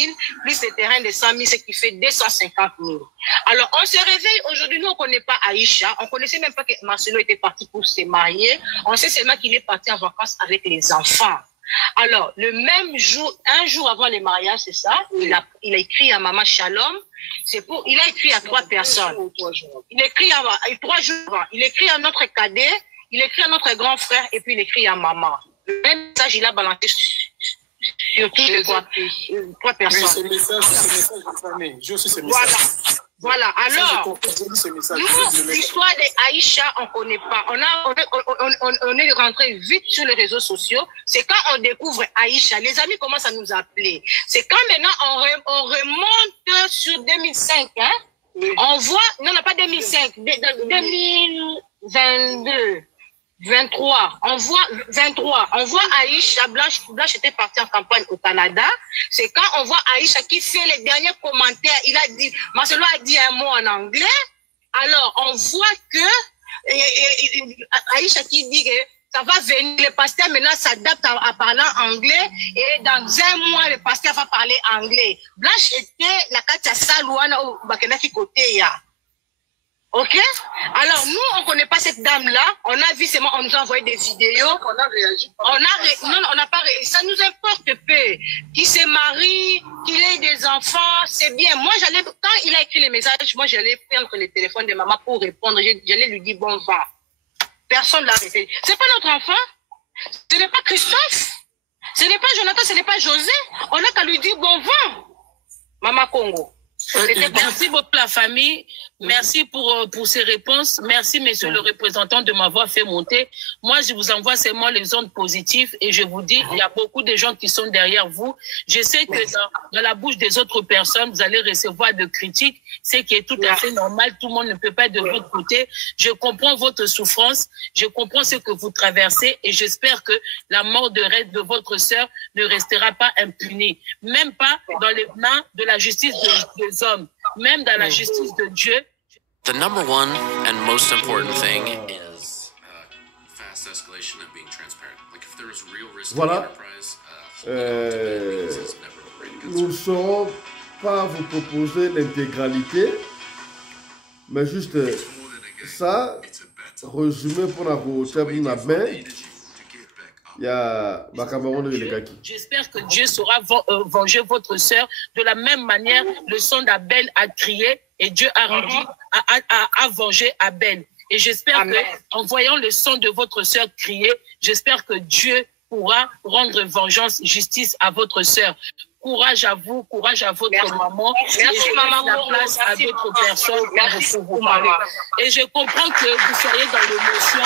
plus le terrain de 100 000, ce qui fait 250 000. Alors on se réveille aujourd'hui, nous on connaît pas Aïcha, on connaissait même pas que Marcelo était parti pour se marier. On sait seulement qu'il est parti en vacances avec les enfants. Alors, le même jour, un jour avant le mariage, c'est ça, il a écrit à maman Shalom, il a écrit à 3 personnes. Il écrit à 3 jours avant. Il écrit à notre cadet, il écrit à notre grand frère, et puis il écrit à maman. Le même message, il a balancé sur tous les 3 personnes. Oui, ce message de famille. Je sais ce message. Voilà, alors, nous, l'histoire d'Aïcha, on ne connaît pas. On est rentré vite sur les réseaux sociaux. C'est quand on découvre Aïcha, les amis commencent à nous appeler. C'est quand maintenant on remonte sur 2005, hein? Oui. On voit, non, pas 2005, 2022. 23, on voit Aïcha, Blanche était partie en campagne au Canada. C'est quand on voit Aïcha qui fait les derniers commentaires, il a dit, Marcelo a dit un mot en anglais. Alors, on voit que Aïcha qui dit que ça va venir, le pasteur maintenant s'adapte à parler anglais et dans un mois, le pasteur va parler anglais. Blanche était la Katia Salouana au Bakenaki côté, ya. Ok? Alors, nous, on ne connaît pas cette dame-là. On a vu seulement, on nous a envoyé des vidéos. On a réagi. Non, on n'a pas réagi. Ça nous importe peu. Qu'il se marie, qu'il ait des enfants, c'est bien. Moi, quand il a écrit les messages, moi, j'allais prendre le téléphone de maman pour répondre. J'allais lui dire bon vent. Personne ne l'a arrêté. C'est pas notre enfant. Ce n'est pas Christophe. Ce n'est pas Jonathan, ce n'est pas José. On n'a qu'à lui dire bon vent. Maman Congo. Merci beaucoup la famille. Merci pour ces réponses. Merci, monsieur le représentant, de m'avoir fait monter. Moi, je vous envoie seulement les ondes positives et je vous dis, il y a beaucoup de gens qui sont derrière vous. Je sais que dans la bouche des autres personnes, vous allez recevoir de critiques, ce qui est tout à fait normal. Tout le monde ne peut pas être de votre côté. Je comprends votre souffrance. Je comprends ce que vous traversez et j'espère que la mort de votre sœur ne restera pas impunie. Même pas dans les mains de la justice des hommes. Même dans la justice de Dieu. The number one and most important thing is fast escalation and being transparent. Like if there is real risk to the enterprise, nous ne saurons pas vous proposer l'intégralité, mais juste ça, résumé pour la main. J'espère que Dieu saura venger votre sœur de la même manière. Le sang d'Abel a crié et Dieu a rendu, a vengé Abel. Et j'espère que, en voyant le sang de votre sœur crier, j'espère que Dieu pourra rendre vengeance, justice à votre sœur. Courage à vous, courage à votre maman. Merci, maman. La place à d'autres personnes pour vous parler. Et je comprends que vous soyez dans l'émotion.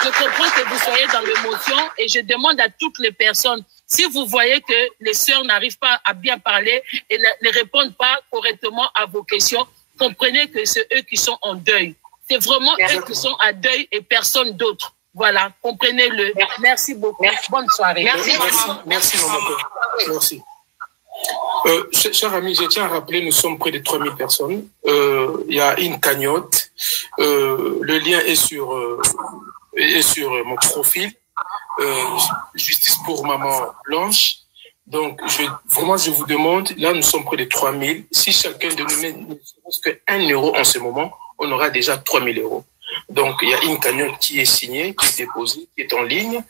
Je comprends que vous soyez dans l'émotion et je demande à toutes les personnes, si vous voyez que les sœurs n'arrivent pas à bien parler et ne répondent pas correctement à vos questions, comprenez que c'est eux qui sont en deuil. C'est vraiment eux qui sont à deuil et personne d'autre. Voilà, comprenez-le. Merci beaucoup. Bonne soirée. Merci, maman. Merci. Chers amis, je tiens à rappeler, nous sommes près de 3000 personnes. Il y a une cagnotte. Le lien est sur mon profil. Justice pour maman Blanche. Donc, je vous demande, là, nous sommes près de 3000. Si chacun de nous met ne serait-ce que 1 euro en ce moment, on aura déjà 3000 euros. Donc, il y a une cagnotte qui est signée, qui est déposée, qui est en ligne.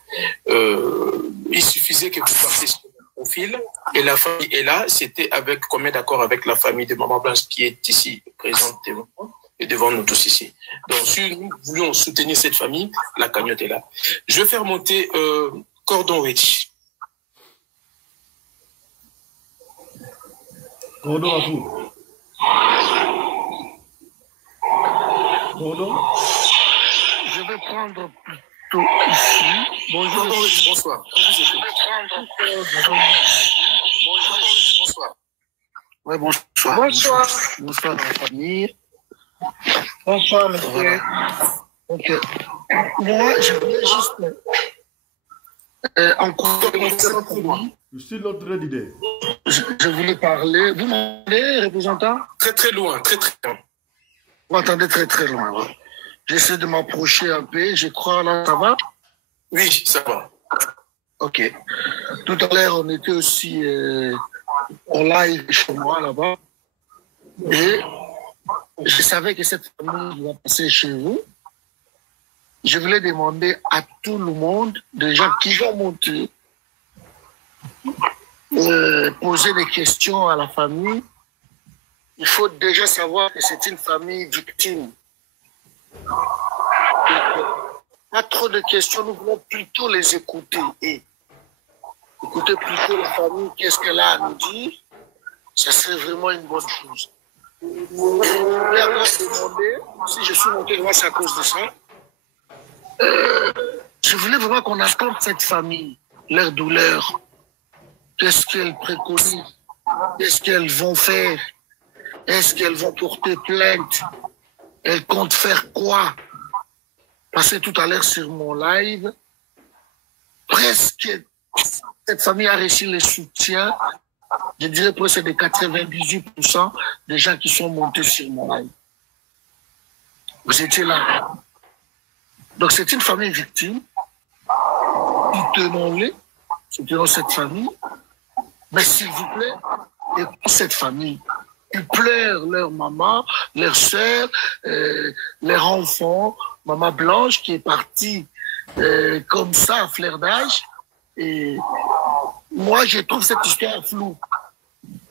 Il suffisait que vous partiez sur profil et la famille est là. C'était avec combien d'accord avec la famille de Maman Blanche qui est ici présente et devant nous tous ici. Donc, si nous voulions soutenir cette famille, la cagnotte est là. Je vais faire monter Cordon Rich. Cordon à vous. Cordon. Je vais prendre plutôt ici. Bonjour. Cordon Rich, bonsoir. Bonsoir. Oui, bonsoir. Bonsoir. Bonsoir la famille. Bonsoir, monsieur. Voilà. Donc, moi, je voulais juste encourager cette famille. Je suis notre idée. Je voulais parler. Vous m'entendez, représentant? Très, très loin, très, très loin. Vous m'entendez très, très loin. Ouais. J'essaie de m'approcher un peu. Je crois, là, ça va? Oui, ça va. Ok. Tout à l'heure, on était aussi en live chez moi, là-bas. Et je savais que cette famille va passer chez vous. Je voulais demander à tout le monde, des gens qui vont monter, poser des questions à la famille. Il faut déjà savoir que c'est une famille victime. Pas trop de questions, nous voulons plutôt les écouter. Et écouter plutôt la famille, qu'est-ce qu'elle a à nous dire. Ça serait vraiment une bonne chose. Je voulais encore demander, si je suis monté loin, c'est à cause de ça. Je voulais vraiment qu'on entende cette famille, leur douleur. Qu'est-ce qu'elles préconisent? Qu'est-ce qu'elles vont faire? Est-ce qu'elles vont porter plainte? Elles comptent faire quoi? Parce que tout à l'heure sur mon live, presque cette famille a reçu le soutien, je dirais presque de 98% des gens qui sont montés sur mon live. Vous étiez là. Donc c'est une famille victime. Soutenons-les, soutenons cette famille. Mais s'il vous plaît, écoutez cette famille. Ils pleurent leur maman, leur soeur, leur enfant, Maman Blanche qui est partie comme ça à fleur d'âge. Et moi, je trouve cette histoire floue.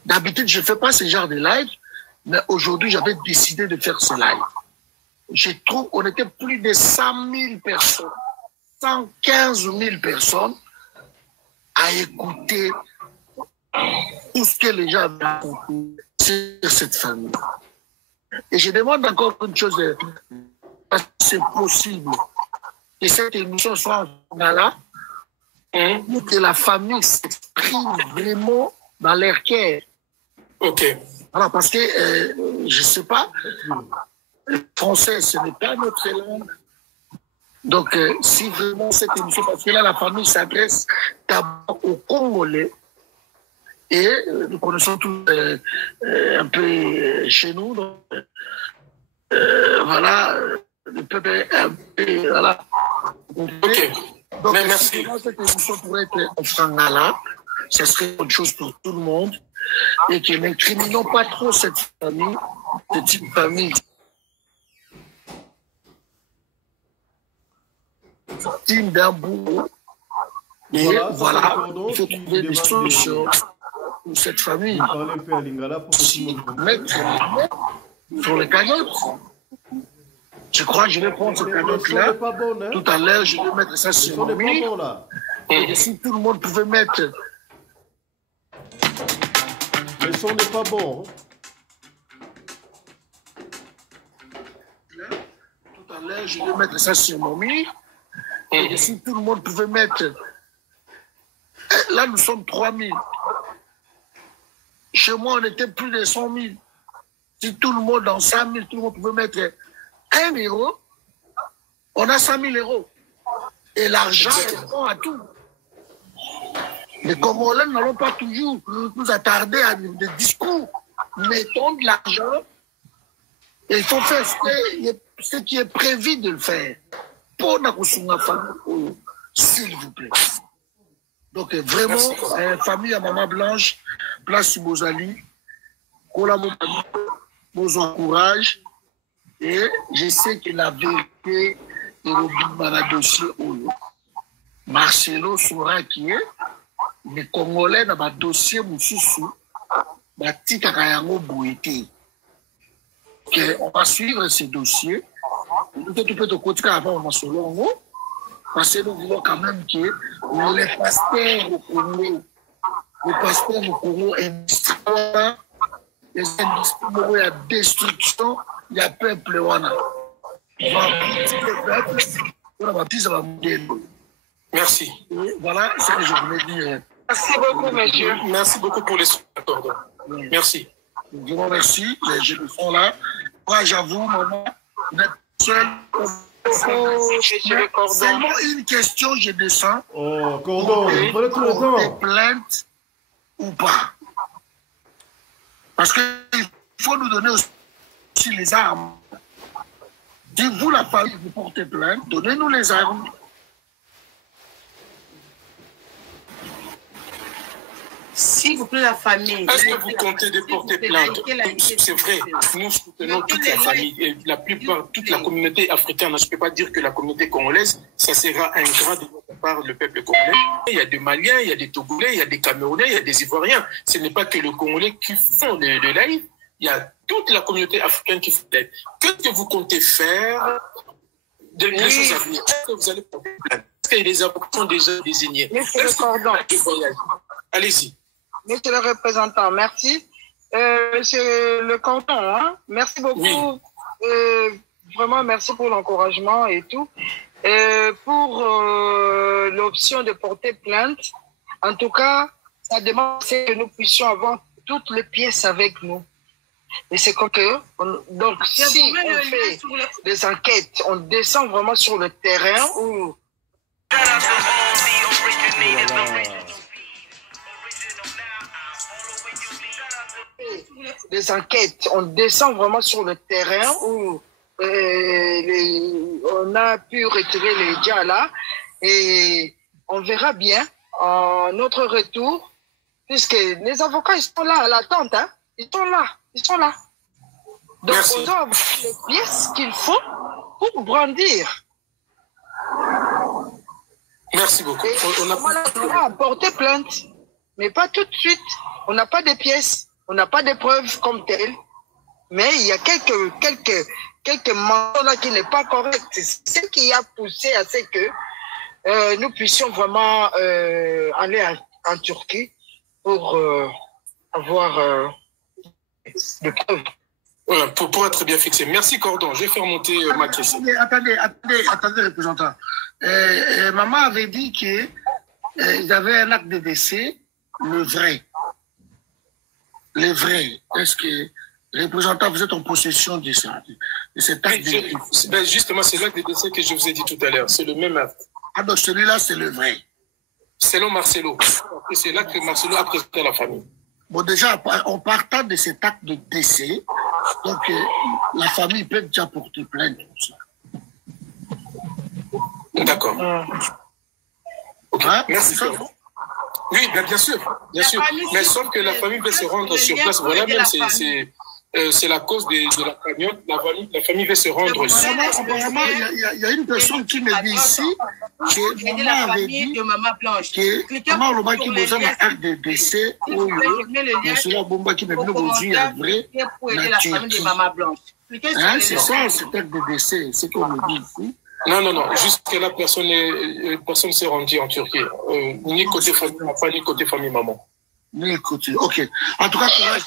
D'habitude, je ne fais pas ce genre de live, mais aujourd'hui, j'avais décidé de faire ce live. Je trouve qu'on était plus de 100 000 personnes, 115 000 personnes à écouter tout ce que les gens avaient raconté sur cette famille. Et je demande encore une chose, c'est possible que cette émission soit là, pour que la famille s'exprime vraiment dans leur cœur. Ok. Voilà, parce que, je ne sais pas, le français, ce n'est pas notre langue. Donc, si vraiment cette émission, parce que là, la famille s'adresse d'abord aux Congolais, et nous connaissons tous un peu chez nous, donc, voilà, le peuple est un peu, voilà. Ok. Donc, mais merci. Si cette émission pourrait être en Fangala, ce serait une chose pour tout le monde, et que n'incriminons pas trop cette famille, petite famille. Victime d'un bourreau. Et voilà, il faut trouver des solutions pour cette famille. Mettre sur les cagnottes. Je crois que je vais prendre cette cagnotte-là. Tout à l'heure, je vais mettre ça sur mon mur. Et si tout le monde pouvait mettre. Le son n'est pas bon. Tout à l'heure, je vais mettre ça sur mon mur. Et si tout le monde pouvait mettre. Là, nous sommes 3 000. Chez moi, on était plus de 100 000. Si tout le monde, dans 100 000, tout le monde pouvait mettre 1 euro, on a 100 000 euros. Et l'argent répond à tout. Les Congolais n'allons pas toujours nous attarder à des discours. Mettons de l'argent et il faut faire ce qui est prévu de le faire. Pour la famille, s'il vous plaît. Donc vraiment, famille à Maman Blanche, place Bozali, nous encourage. Et je sais que la vérité est au dossier. Marcelo Soura qui est, les Congolais dans un dossier Moussoussou, on va suivre ces dossiers. Peut-être tu peux te continuer avant en solo, parce que nous voulons quand même que les pasteurs au Congo, les industries, il y a destruction, il y a peuple. Merci. Voilà ce que je voulais dire. Merci beaucoup, monsieur. Merci beaucoup pour les soins. Merci. Je vous remercie. Les jeunes sont là. Moi, j'avoue, maman, vous êtes seul. Seulement une question, je descends. Oh, Cordon, vous prenez tout le temps. Plainte ou pas? Parce qu'il faut nous donner aussi les armes. Si vous, la famille, vous portez plainte, donnez-nous les armes. S'il vous plaît, la famille. Est-ce que vous comptez de porter plainte? C'est vrai, nous soutenons toute la famille et la plupart, toute la communauté africaine. Je ne peux pas dire que la communauté congolaise, ça sera ingrat de notre part, le peuple congolais. Il y a des Maliens, il y a des Togolais, il y a des Camerounais, il y a des Ivoiriens. Ce n'est pas que le Congolais qui font de l'aide. Il y a toute la communauté africaine qui fait l'aide. Qu'est-ce que vous comptez faire de les choses à venir? Est-ce que vous allez porter plainte? Est-ce que les avocats sont déjà désignés? Allez-y. Monsieur le représentant, merci. Monsieur le canton, hein, merci beaucoup. Oui. Vraiment, merci pour l'encouragement et tout. Pour l'option de porter plainte, en tout cas, ça demande que nous puissions avoir toutes les pièces avec nous. Et c'est comme que, donc, si on fait des enquêtes, on descend vraiment sur le terrain où... Des enquêtes, on descend vraiment sur le terrain où on a pu retirer les gens là et on verra bien en notre retour, puisque les avocats ils sont là à l'attente, hein? Ils sont là. Donc on doit avoir les pièces qu'il faut pour brandir. Merci beaucoup. On a porté plainte, mais pas tout de suite. On n'a pas de pièces. On n'a pas de preuves comme telles, mais il y a quelques mentions là qui n'est pas correct. C'est ce qui a poussé à ce que nous puissions vraiment aller en Turquie pour avoir des preuves. Voilà, pour être bien fixé. Merci Cordon, je vais faire monter ma question. Attendez, représentant. Maman avait dit qu'ils avaient un acte de décès, le vrai. Les vrais, est-ce que les représentants, vous êtes en possession de ça, de cet acte de décès? Ben justement, c'est l'acte de décès que je vous ai dit tout à l'heure. C'est le même acte. Ah donc celui-là, c'est le vrai. Selon Marcelo. C'est là que Marcelo a présenté à la famille. Bon, déjà, en partant de cet acte de décès, donc la famille peut déjà porter plainte pour ça. D'accord. Okay. Hein? Merci. Oui, bien sûr. Mais sauf que la famille veut se rendre sur place. Voilà, même c'est la cause de la cagnotte. La famille veut se rendre ici. Apparemment, il y a une personne qui me dit ici que maman avait dit que maman Loba qui besoin d'un acte de décès ou monsieur Bomba qui m'a dit aujourd'hui à vrai la Turquie. Hein, c'est ça, cet acte de décès, c'est qu'on me dit ici. Non. Jusque-là, personne s'est rendu en Turquie. Ni côté famille papa, ni côté famille maman. Ni côté, ok. En tout cas, courage.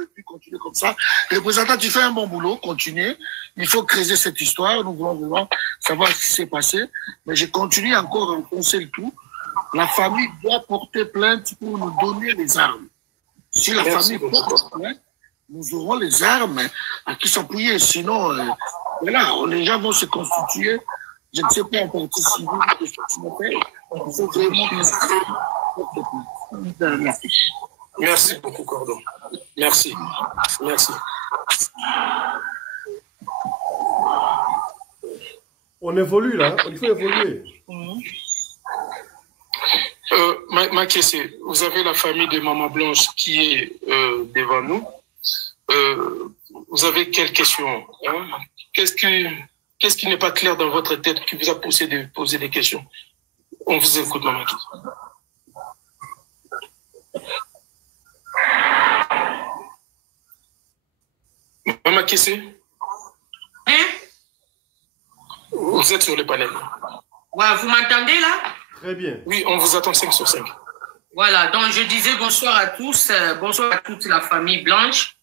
Et puis continuer comme ça. Représentant, tu fais un bon boulot, continuez. Il faut creuser cette histoire. Nous voulons vraiment savoir ce qui s'est passé. Mais je continue encore à enfoncer le tout. La famille doit porter plainte pour nous donner les armes. Si la famille porte plainte, nous aurons les armes à qui s'appuyer. Sinon, voilà, les gens vont se constituer, je ne sais pas, en partie civile, il faut vraiment... Merci beaucoup, Cordon. Merci. On évolue là, il faut évoluer. Makesse, vous avez la famille de Maman Blanche qui est devant nous. Vous avez quelles questions, hein? Qu'est-ce qui n'est pas clair dans votre tête qui vous a poussé de poser des questions? On vous écoute, Maman. Maman Kessé? Vous êtes sur le panel. Ouais, vous m'entendez là? Très bien. Oui, on vous attend 5 sur 5. Voilà, donc je disais bonsoir à tous, bonsoir à toute la famille Blanche.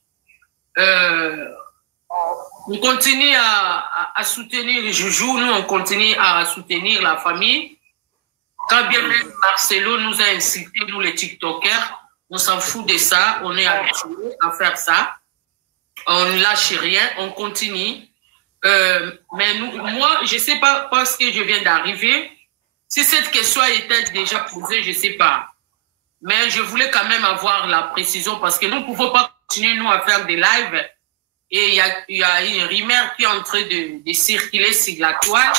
On continue à soutenir les Joujou, nous on continue à soutenir la famille. Quand bien même Marcelo nous a incités, nous les TikTokers, on s'en fout de ça, on est habitués à faire ça. On ne lâche rien, on continue. Mais moi, je ne sais pas parce que je viens d'arriver. Si cette question était déjà posée, je ne sais pas. Mais je voulais quand même avoir la précision parce que nous ne pouvons pas continuer, nous, à faire des lives. Et il y a une rumeur qui est en train de circuler sur la toile.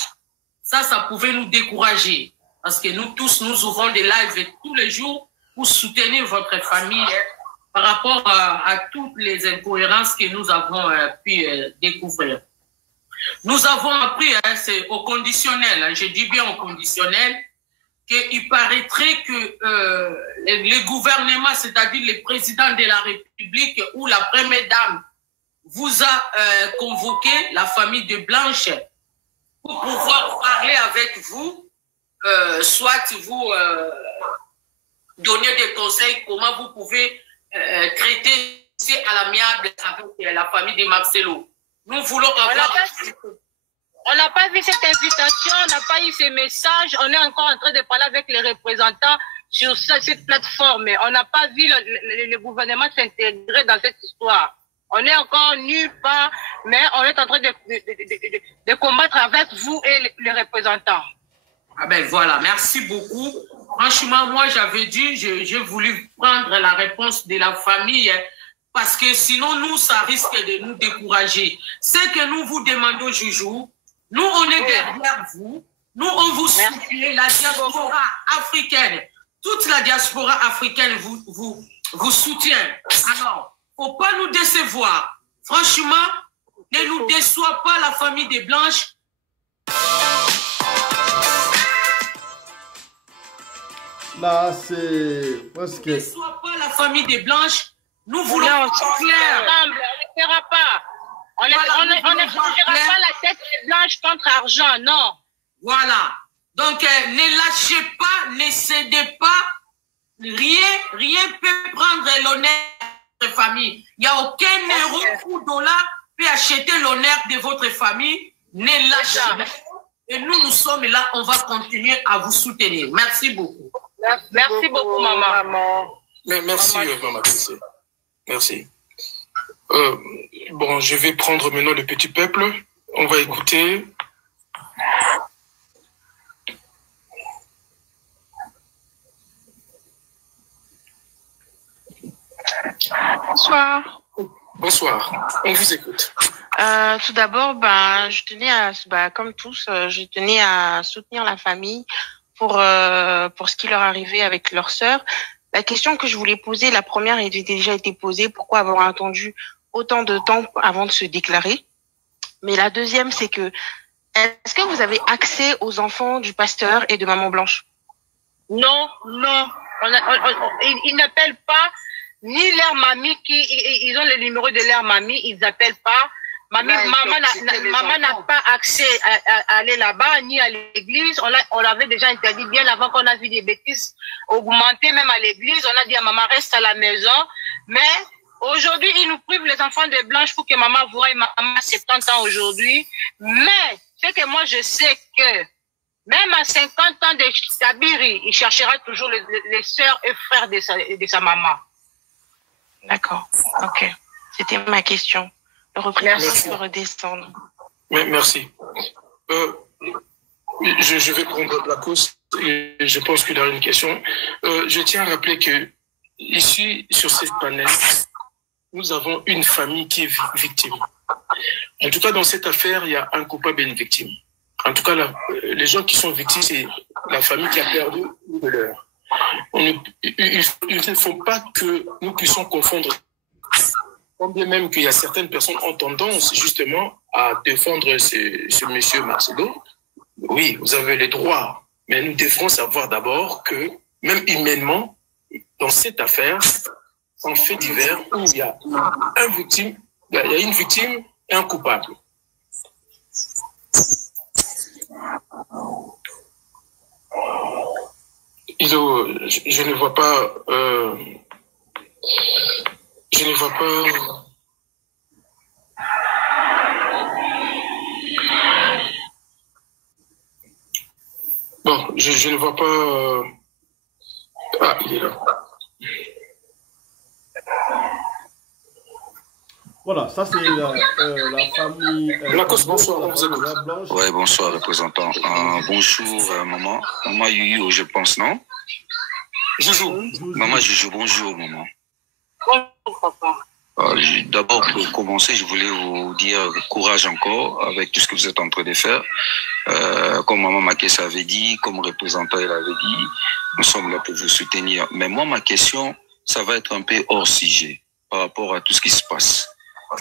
Ça pouvait nous décourager. Parce que nous tous, nous ouvrons des lives tous les jours pour soutenir votre famille par rapport à toutes les incohérences que nous avons pu découvrir. Nous avons appris, c'est au conditionnel, je dis bien au conditionnel, qu'il paraîtrait que le gouvernement, c'est-à-dire le président de la République ou la première dame, vous a convoqué, la famille de Blanche, pour pouvoir parler avec vous, soit vous donner des conseils, comment vous pouvez traiter à l'amiable avec la famille de Marcelo. Nous voulons avoir... On n'a pas vu cette invitation, on n'a pas eu ces messages. On est encore en train de parler avec les représentants sur cette plateforme. On n'a pas vu le gouvernement s'intégrer dans cette histoire. On est encore nulle part, mais on est en train de combattre avec vous et les représentants. Ah ben voilà, merci beaucoup. Franchement, moi j'avais dit, j'ai voulu prendre la réponse de la famille parce que sinon nous, ça risque de nous décourager. Ce que nous vous demandons, Joujou, nous on est derrière vous, nous on vous soutient, la diaspora africaine, toute la diaspora africaine vous soutient. Alors, faut pas nous décevoir. Franchement, ne nous déçoit pas la famille des Blanches. Là, c'est parce que... Ne déçoit pas la famille des Blanches. Nous voulons clair. On ne fera pas. On ne changera pas la tête blanche contre argent, non. Voilà. Donc, ne lâchez pas, ne cédez pas. Rien peut prendre l'honneur de votre famille. Il n'y a aucun euro ou dollar peut acheter l'honneur de votre famille. Ne lâchez pas. Et nous sommes là, on va continuer à vous soutenir. Merci beaucoup. Merci beaucoup, maman. Merci, maman. Merci. Bon, je vais prendre maintenant le petit peuple. On va écouter. Bonsoir. Bonsoir. On vous écoute. Tout d'abord, je tenais comme tous, je tenais à soutenir la famille pour ce qui leur arrivait avec leur sœur. La question que je voulais poser, la première a déjà été posée. Pourquoi avoir attendu autant de temps avant de se déclarer? Mais la deuxième, c'est que, est-ce que vous avez accès aux enfants du pasteur et de Maman Blanche? Non. Ils n'appellent pas ni leur mamie, ils ont le numéro de leur mamie, ils n'appellent pas. Maman n'a pas accès à aller là-bas, ni à l'église. On l'avait déjà interdit bien avant qu'on a vu des bêtises augmenter, même à l'église. On a dit à maman, reste à la maison. Mais aujourd'hui, ils nous privent les enfants de Blanche pour que maman voie. Maman a 70 ans aujourd'hui. Mais c'est que moi, je sais que même à 50 ans de Tabiri, il cherchera toujours les sœurs et frères de sa maman. D'accord. Ok. C'était ma question. Le représentant peut redescendre. Oui, merci. Je vais prendre la cause et je pense qu'il y a une question. Je tiens à rappeler que ici, sur cette panel, nous avons une famille qui est victime. En tout cas, dans cette affaire, il y a un coupable et une victime. En tout cas, les gens qui sont victimes, c'est la famille qui a perdu de leur. Il ne faut pas que nous puissions confondre. Bien même qu'il y a certaines personnes ont tendance justement à défendre ce monsieur Marcelo. Oui, vous avez les droits, mais nous devrons savoir d'abord que même humainement, dans cette affaire, en fait divers, où il y a un victime, Il y a une victime et un coupable. Je ne vois pas... je ne vois pas... Bon, je ne vois pas... Ah, il est là. Voilà, ça c'est la famille... bonsoir. Oui, bonsoir, représentant. Bonjour, maman. Maman Yuyu, je pense, non? Joujou. Maman Joujou, bonjour, maman. Bonjour, papa. D'abord, pour commencer, je voulais vous dire courage encore avec tout ce que vous êtes en train de faire. Comme maman Makessa avait dit, comme représentant elle avait dit, nous sommes là pour vous soutenir. Mais moi, ma question, ça va être un peu hors sujet par rapport à tout ce qui se passe.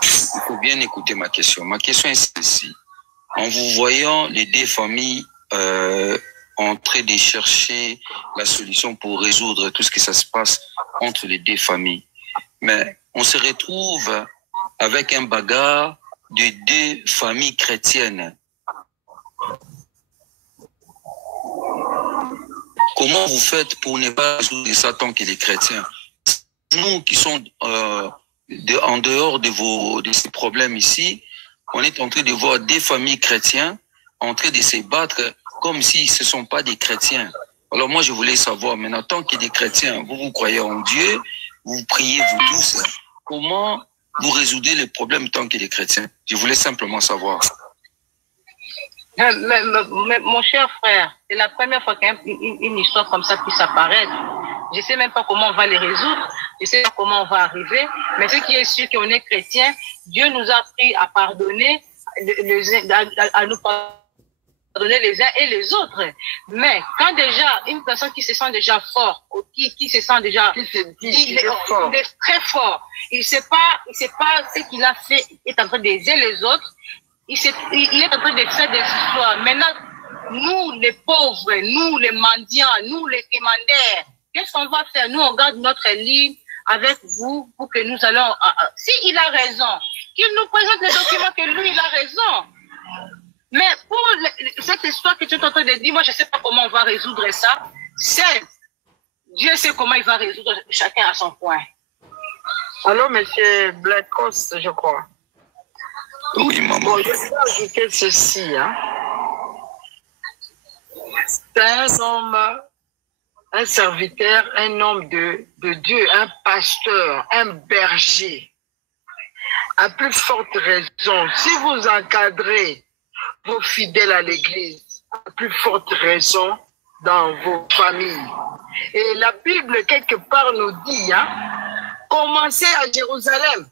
Il faut bien écouter ma question. Ma question est celle-ci. En vous voyant les deux familles en train de chercher la solution pour résoudre tout ce qui se passe entre les deux familles, mais on se retrouve avec un bagarre de deux familles chrétiennes. Comment vous faites pour ne pas résoudre ça tant qu'il est chrétien? Nous qui sommes en dehors de ces problèmes ici, on est en train de voir des familles chrétiennes en train de se battre comme si ce ne sont pas des chrétiens. Alors moi, je voulais savoir, maintenant, tant qu'il y a des chrétiens, vous croyez en Dieu, vous priez, vous tous, comment vous résoudez les problèmes tant qu'il y a des chrétiens? Je voulais simplement savoir. Mais mon cher frère, c'est la première fois qu'il y a une histoire comme ça puisse apparaître. Je ne sais même pas comment on va les résoudre, je ne sais pas comment on va arriver, mais ce qui est sûr qu'on est chrétien, Dieu nous a appris à pardonner, à nous pardonner les uns et les autres. Mais quand déjà, une personne qui se sent déjà fort, ou qui se sent déjà, il est très fort, il ne sait pas ce qu'il a fait, il est en train d'aider les autres, il est en train de faire des histoires. Maintenant, nous les pauvres, nous les mendiants, nous les commandaires, qu'est-ce qu'on va faire? Nous, on garde notre ligne avec vous pour que nous allons... S'il a raison, qu'il nous présente les documents que lui, il a raison. Mais pour cette histoire que tu es en train de dire, moi, je ne sais pas comment on va résoudre ça. Dieu sait comment il va résoudre, chacun à son point. Alors, monsieur Blacos, je crois. Oui, maman. Bon, je vais ajouter ceci. Hein. C'est un homme, un serviteur, un homme de Dieu, un pasteur, un berger. À plus forte raison, si vous encadrez vos fidèles à l'église, à plus forte raison dans vos familles. Et la Bible, quelque part, nous dit, hein, commencez à Jérusalem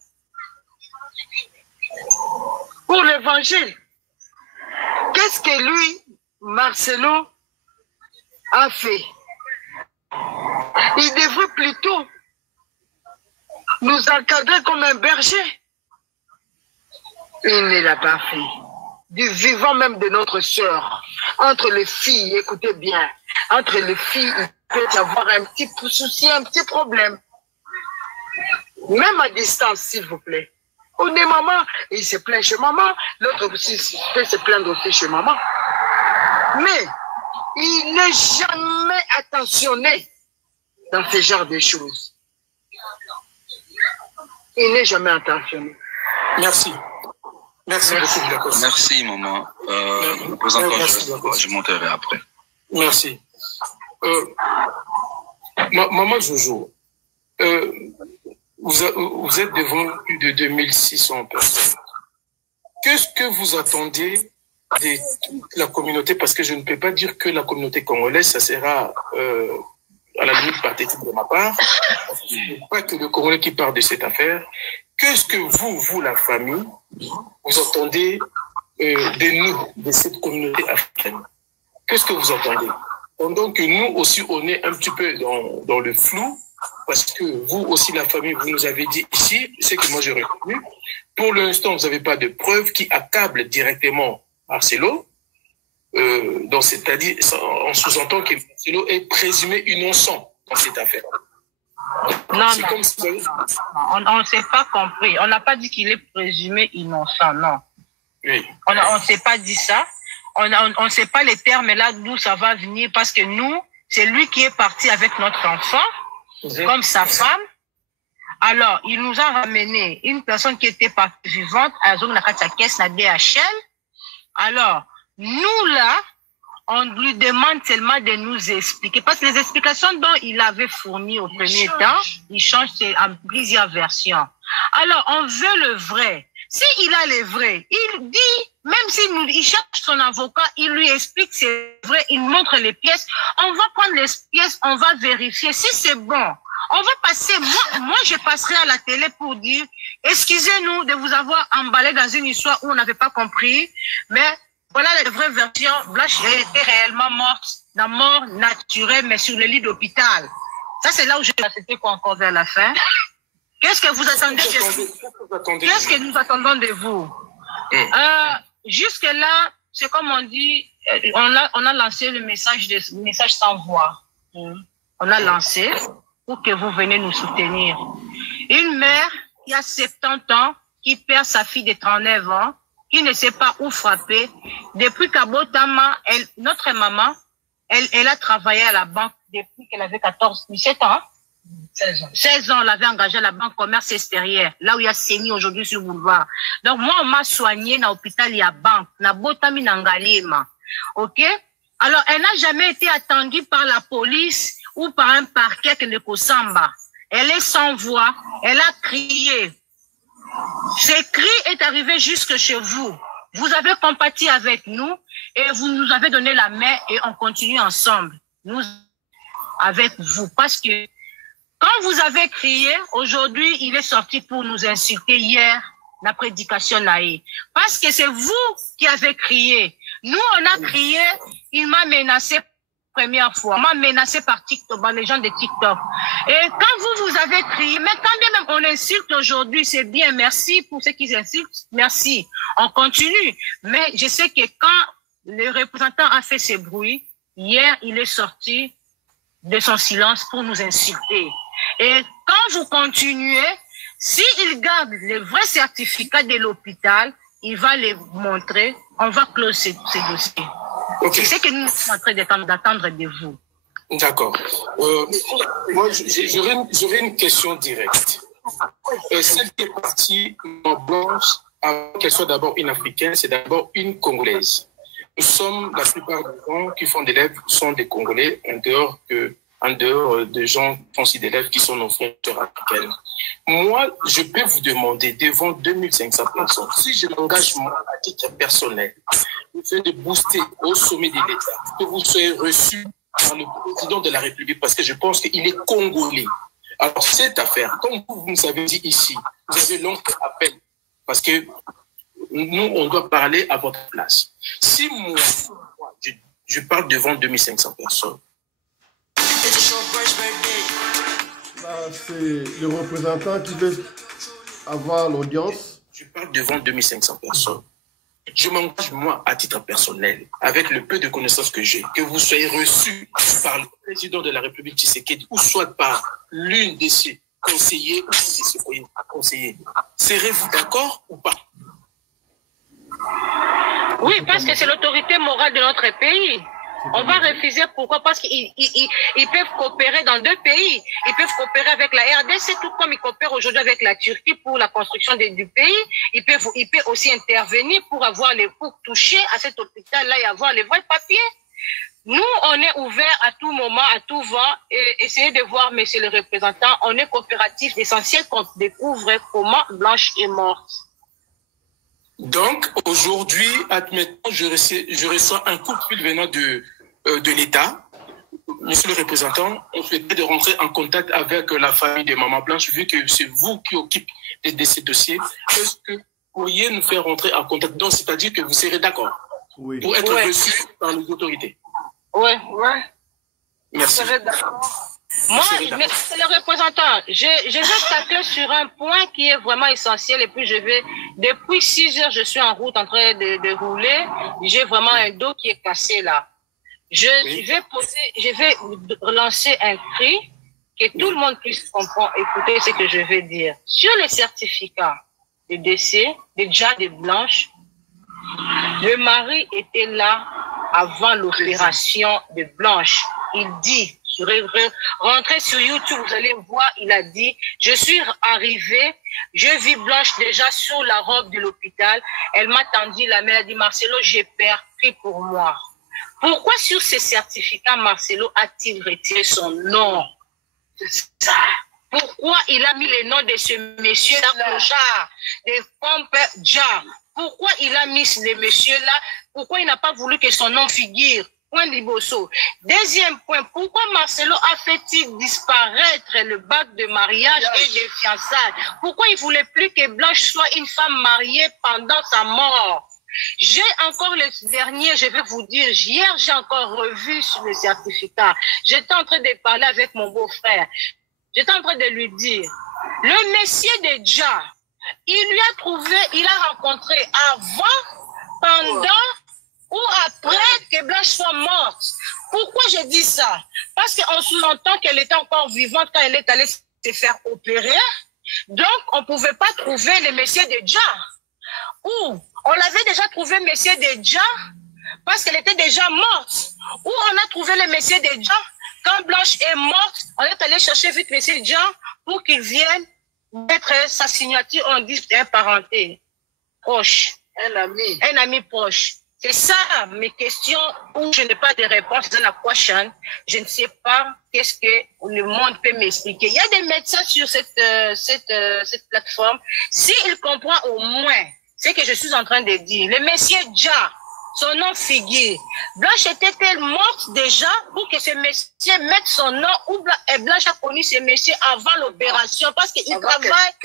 pour l'évangile. Qu'est-ce que lui, Marcelo, a fait? Il devrait plutôt nous encadrer comme un berger. Il ne l'a pas fait. Du vivant même de notre sœur. Entre les filles, écoutez bien, entre les filles, il peut y avoir un petit souci, un petit problème. Même à distance, s'il vous plaît. On est maman, il se plaint chez maman, l'autre aussi peut se plaindre aussi chez maman. Mais il n'est jamais attentionné dans ce genre de choses. Il n'est jamais attentionné. Merci. Merci beaucoup. Merci, maman. Je monterai après. Merci. Maman Jojo, vous êtes devant plus de 2600 personnes. Qu'est-ce que vous attendez de la communauté? Parce que je ne peux pas dire que la communauté congolaise, ça sera à la limite pathétique de ma part. Ce n'est pas que le Congolais qui parle de cette affaire. Qu'est-ce que vous, la famille, vous entendez de nous, de cette communauté africaine? Qu'est-ce que vous entendez? Pendant que nous aussi, on est un petit peu dans le flou, parce que vous aussi, la famille, vous nous avez dit ici, c'est que moi j'ai retenu, pour l'instant, vous n'avez pas de preuves qui accablent directement Marcelo. Donc, c'est-à-dire, on sous-entend que Marcelo est présumé innocent dans cette affaire. Non, on ne s'est pas compris. On n'a pas dit qu'il est présumé innocent, non. Oui. On ne s'est pas dit ça. On ne sait pas les termes là d'où ça va venir parce que nous, c'est lui qui est parti avec notre enfant, comme sa femme. Alors, il nous a ramené une personne qui était partie vivante à la caisse, la DHL. Alors, nous là, on lui demande seulement de nous expliquer. Parce que les explications dont il avait fournies au premier temps, il change en plusieurs versions. Alors, on veut le vrai. S'il a le vrai, il dit, même s'il cherche son avocat, il lui explique c'est vrai, il montre les pièces. On va prendre les pièces, on va vérifier. Si c'est bon, on va passer, moi je passerai à la télé pour dire, excusez-nous de vous avoir emballé dans une histoire où on n'avait pas compris, mais voilà la vraie version. Blanche était réellement morte, la mort naturelle, mais sur le lit d'hôpital. Ça, c'est là où j'ai accepté encore vers la fin. Qu'est-ce que vous attendez de vous? Qu'est-ce que nous attendons de vous? Jusque-là, c'est comme on dit, on a lancé le message sans voix. On a lancé pour que vous venez nous soutenir. Une mère qui a 70 ans, qui perd sa fille de 39 ans, qui ne sait pas où frapper. Depuis qu'Abotama, notre maman, elle a travaillé à la banque depuis qu'elle avait 17 ans. 16 ans, on l'avait engagée à la banque commerce extérieur, là où il y a Séni aujourd'hui sur Boulevard. Donc, moi, on m'a soignée dans l'hôpital, il y a banque, na Botami Nangalima. OK? Alors, elle n'a jamais été attendue par la police ou par un parquet que ne Kosamba. Elle est sans voix, elle a crié. Ce cri est arrivé jusque chez vous. Vous avez compati avec nous et vous nous avez donné la main et on continue ensemble. Nous, avec vous. Parce que quand vous avez crié, aujourd'hui, il est sorti pour nous insulter hier, la prédication naïe. Parce que c'est vous qui avez crié. Nous, on a crié, il m'a menacé première fois. On m'a menacé par TikTok, par les gens de TikTok. Et quand vous avez crié, mais quand bien même on insulte aujourd'hui, c'est bien, merci pour ceux qui insultent, merci. On continue. Mais je sais que quand le représentant a fait ce bruit, hier, il est sorti de son silence pour nous insulter. Et quand vous continuez, s'il garde le vrai certificat de l'hôpital, il va les montrer, on va closer ces dossiers. Okay. C'est ce que nous sommes en train d'attendre de vous. D'accord. Moi, j'aurais une question directe. Celle qui est partie en blanche, avant qu'elle soit d'abord une Africaine, c'est d'abord une Congolaise. Nous sommes, la plupart des gens qui font des élèves sont des Congolais, en dehors de gens qui font aussi des élèves qui sont nos frères africains. Moi, je peux vous demander, devant 2500 personnes, si je m'engage à titre personnel, le fait de booster au sommet de l'État, que vous soyez reçu par le président de la République, parce que je pense qu'il est congolais. Alors, cette affaire, comme vous nous avez dit ici, vous avez long appel, parce que nous, on doit parler à votre place. Si moi, je parle devant 2500 personnes, là, c'est le représentant qui veut avoir l'audience. Je parle devant 2500 personnes. Je m'engage, moi, à titre personnel, avec le peu de connaissances que j'ai, que vous soyez reçu par le président de la République Tshisekedi, ou soit par l'une de ses conseillers ou de ses conseillers. Serez-vous d'accord ou pas? Oui, parce que c'est l'autorité morale de notre pays. On va refuser, pourquoi? Parce qu'ils peuvent coopérer dans deux pays. Ils peuvent coopérer avec la RDC, tout comme ils coopèrent aujourd'hui avec la Turquie pour la construction du pays. Ils peuvent aussi intervenir pour toucher à cet hôpital-là et avoir les vrais papiers. Nous, on est ouvert à tout moment, à tout vent, et essayez de voir, monsieur le représentant, on est coopératif. L'essentiel qu'on découvre comment Blanche est morte. Donc, aujourd'hui, admettons, je reçois un coup de fil venant de l'État. Monsieur le représentant, on souhaiterait de rentrer en contact avec la famille de Maman Blanche, vu que c'est vous qui occupez de ces dossiers. Est-ce que vous pourriez nous faire rentrer en contact? Donc, c'est-à-dire que vous serez d'accord pour être reçu par les autorités? Oui. Merci. Moi, c'est le représentant. Je vais tacler sur un point qui est vraiment essentiel et puis depuis 6 heures, je suis en route en train de rouler. J'ai vraiment un dos qui est cassé là. Je vais lancer un cri que tout le monde puisse comprendre, écouter ce que je vais dire. Sur les certificats de décès, déjà de Blanche, le mari était là avant l'opération de Blanche. Il dit, rentrez sur YouTube, vous allez voir, il a dit, je suis arrivé, je vis Blanche déjà sur la robe de l'hôpital. Elle m'a tendu la main, elle a dit, Marcelo, j'ai peur, prie pour moi. Pourquoi sur ces certificats, Marcelo a-t-il retiré son nom? Ça. Pourquoi il a mis le nom de ce monsieur-là, de Pompe Jar? Pourquoi il a mis ce monsieur-là? Pourquoi il n'a pas voulu que son nom figure? Point Liboso. Deuxième point, pourquoi Marcelo a fait-il disparaître le bac de mariage et de fiançailles? Pourquoi il ne voulait plus que Blanche soit une femme mariée pendant sa mort? J'ai encore le dernier, je vais vous dire, hier j'ai encore revu sur le certificat. J'étais en train de parler avec mon beau-frère. J'étais en train de lui dire, le monsieur de Dja, il a rencontré avant, pendant ou après que Blanche soit morte. Pourquoi je dis ça? Parce qu'on sous-entend qu'elle était encore vivante quand elle est allée se faire opérer. Donc, on ne pouvait pas trouver le monsieur de Dja. Ou on l'avait déjà trouvé monsieur de Dja parce qu'elle était déjà morte. Ou on a trouvé le monsieur de Dja quand Blanche est morte. On est allé chercher vite monsieur Dja pour qu'il vienne mettre sa signature en disque d'un parenté proche. Un ami proche. C'est ça mes questions où je n'ai pas de réponse dans la prochaine. Je ne sais pas qu'est-ce que le monde peut m'expliquer. Il y a des médecins sur cette plateforme. S'ils comprennent au moins ce que je suis en train de dire, le monsieur Dja, son nom figure. Blanche était-elle morte déjà pour que ce monsieur mette son nom ou Blanche a connu ce monsieur avant l'opération parce qu'il travaille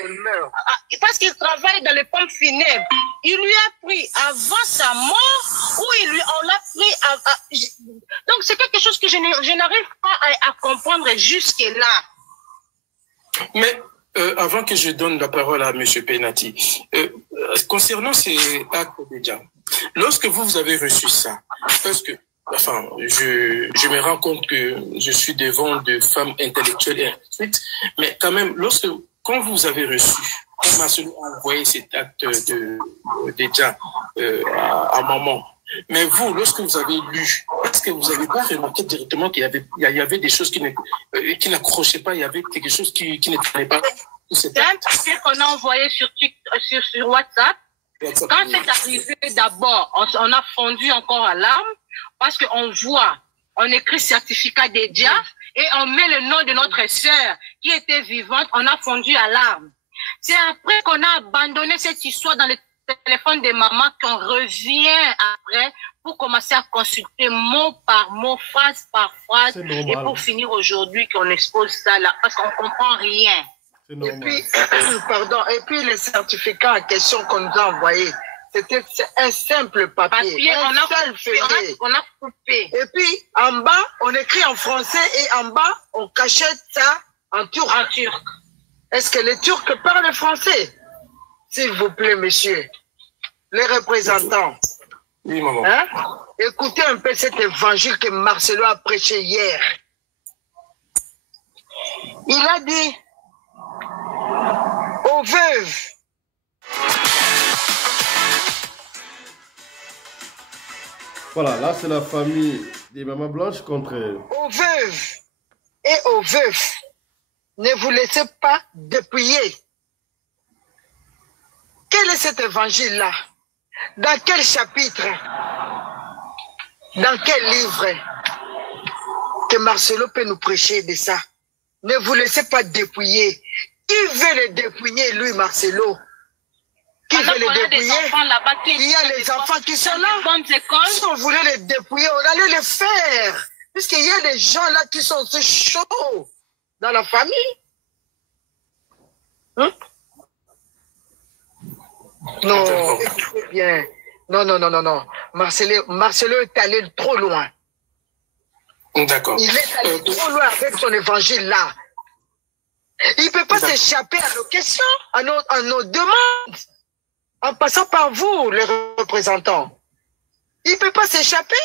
dans les pompes funèbres. Il lui a pris avant sa mort ou on l'a pris donc c'est quelque chose que je n'arrive pas à comprendre jusque-là. Mais avant que je donne la parole à M. Penati, concernant ces actes déjà, lorsque vous avez reçu ça, parce que, enfin, je me rends compte que je suis devant de femmes intellectuelles et ainsi de suite, mais quand même, quand vous avez reçu, quand Marcelo a envoyé cet acte déjà à maman, mais vous, lorsque vous avez lu, est-ce que vous n'avez pas remarqué directement qu'il y avait des choses qui n'accrochaient pas, il y avait quelque chose qui ne tenait pas? C'est un truc qu'on a envoyé sur WhatsApp. Quand c'est arrivé d'abord, on a fondu encore à larmes parce qu'on voit, on écrit certificat des diables et on met le nom de notre sœur qui était vivante, on a fondu à larmes. C'est après qu'on a abandonné cette histoire dans le téléphone de maman qu'on revient après pour commencer à consulter mot par mot, phrase par phrase et pour finir aujourd'hui qu'on expose ça là parce qu'on ne comprend rien. Et puis les certificats en question qu'on nous a envoyés, c'était un simple papier, on a coupé. Et puis en bas, on écrit en français et en bas, on cachette ça en turc. Est-ce que les Turcs parlent français? S'il vous plaît, monsieur, les représentants. Oui, maman. Hein? Écoutez un peu cet évangile que Marcelo a prêché hier. Il a dit aux veuves. Voilà, là c'est la famille des mamans blanches contre... Aux veuves et aux veufs, ne vous laissez pas dépouiller. Quel est cet évangile-là? Dans quel chapitre? Dans quel livre que Marcelo peut nous prêcher de ça? Ne vous laissez pas dépouiller. Qui veut le dépouiller, lui, Marcelo? Qui veut le dépouiller? Il y a les enfants qui sont là. Si on voulait les dépouiller, on allait les faire. Puisqu'il y a des gens là qui sont aussi chauds dans la famille. Hein? Non, écoutez bien. Non. Marcelo est allé trop loin. D'accord. Il est allé trop loin avec son évangile là. Il ne peut pas s'échapper à nos questions, à nos demandes, en passant par vous, les représentants. Il ne peut pas s'échapper.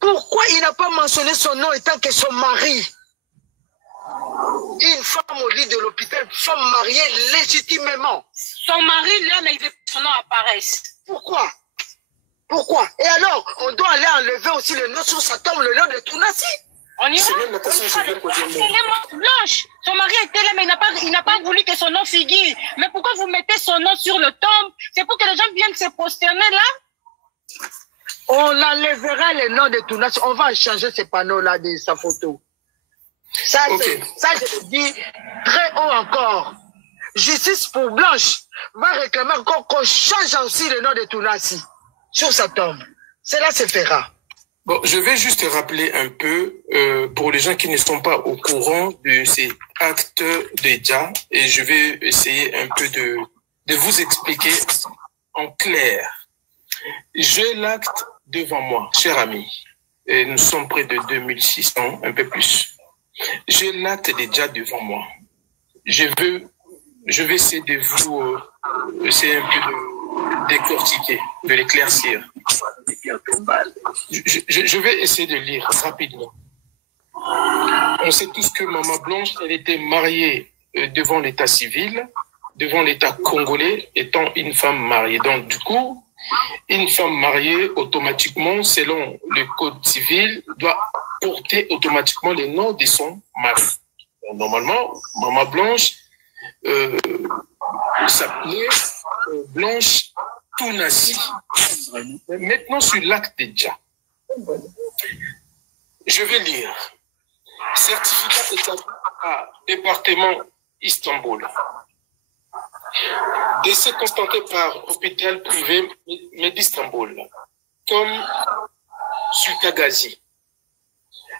Pourquoi il n'a pas mentionné son nom étant que son mari Une femme au lit de l'hôpital, une femme mariée légitimement. Son mari, là, mais il veut que son nom apparaisse. Pourquoi? Pourquoi? Et alors, on doit aller enlever aussi le nom sur sa tombe, le nom de Tounassi. On y va. Blanche, son mari était là, mais il n'a pas voulu que son nom figure. Mais pourquoi vous mettez son nom sur le tombe? C'est pour que les gens viennent se prosterner là? On enlèvera le nom de Tounassi. On va changer ces panneaux-là de sa photo. Ça, okay. Ça, je le dis très haut encore. Justice pour Blanche va réclamer encore qu'on change aussi le nom de Tounassi sur sa tombe. Cela se fera. Bon, je vais juste rappeler un peu pour les gens qui ne sont pas au courant de ces actes déjà, et je vais essayer un peu de vous expliquer en clair. J'ai l'acte devant moi, cher ami, et nous sommes près de 2600, un peu plus. J'ai l'acte déjà devant moi. Je vais essayer de vous essayer un peu de décortiquer, de l'éclaircir. Je vais essayer de lire rapidement. On sait tous que Maman Blanche, elle était mariée devant l'état civil, devant l'état congolais, étant une femme mariée. Donc, du coup, une femme mariée, automatiquement, selon le code civil, doit porter automatiquement le nom de son mari. Donc, normalement, Maman Blanche s'appelait Blanche Tounassi. Maintenant, sur l'acte déjà. Je vais lire. Certificat établi à département Istanbul. Décès constaté par hôpital privé d'Istanbul, comme Sultagazi.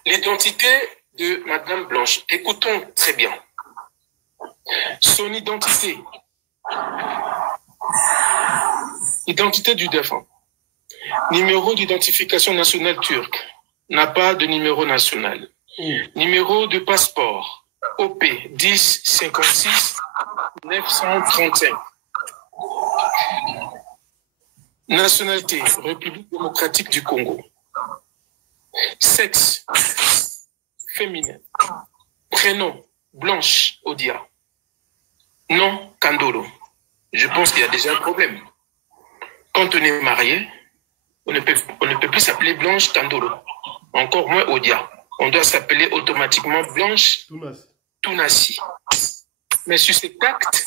L'identité de Madame Blanche. Écoutons très bien. Son identité. Identité du défunt. Numéro d'identification nationale turque. N'a pas de numéro national. Numéro de passeport. OP 10 56 935. Nationalité. République démocratique du Congo. Sexe. Féminin. Prénom. Blanche Odia. Nom Kandolo. Je pense qu'il y a déjà un problème. Quand on est marié, on ne peut plus s'appeler Blanche Kandolo. Encore moins Odia. On doit s'appeler automatiquement Blanche Tounassi. Mais sur cet acte,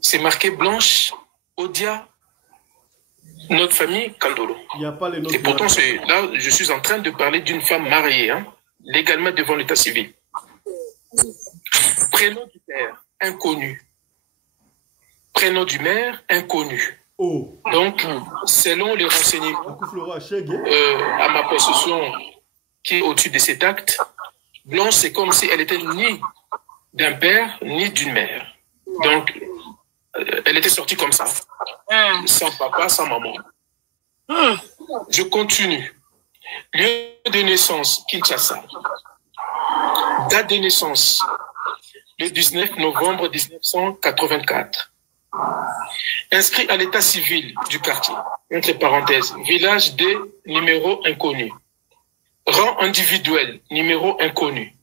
c'est marqué Blanche Odia, notre famille Kandolo. Il n'y a pas les noms. Et pourtant, là, je suis en train de parler d'une femme mariée, hein, légalement devant l'état civil. Prénom du père, inconnu. Prénom du maire, inconnu. Oh. Donc, selon les renseignements à ma possession qui est au-dessus de cet acte, Blanche, c'est comme si elle était ni d'un père, ni d'une mère. Donc, elle était sortie comme ça. Sans papa, sans maman. Je continue. Lieu de naissance, Kinshasa. Date de naissance, le 19 novembre 1984. Inscrit à l'état civil du quartier, entre parenthèses, village D, numéro inconnu. Rang individuel, numéro inconnu.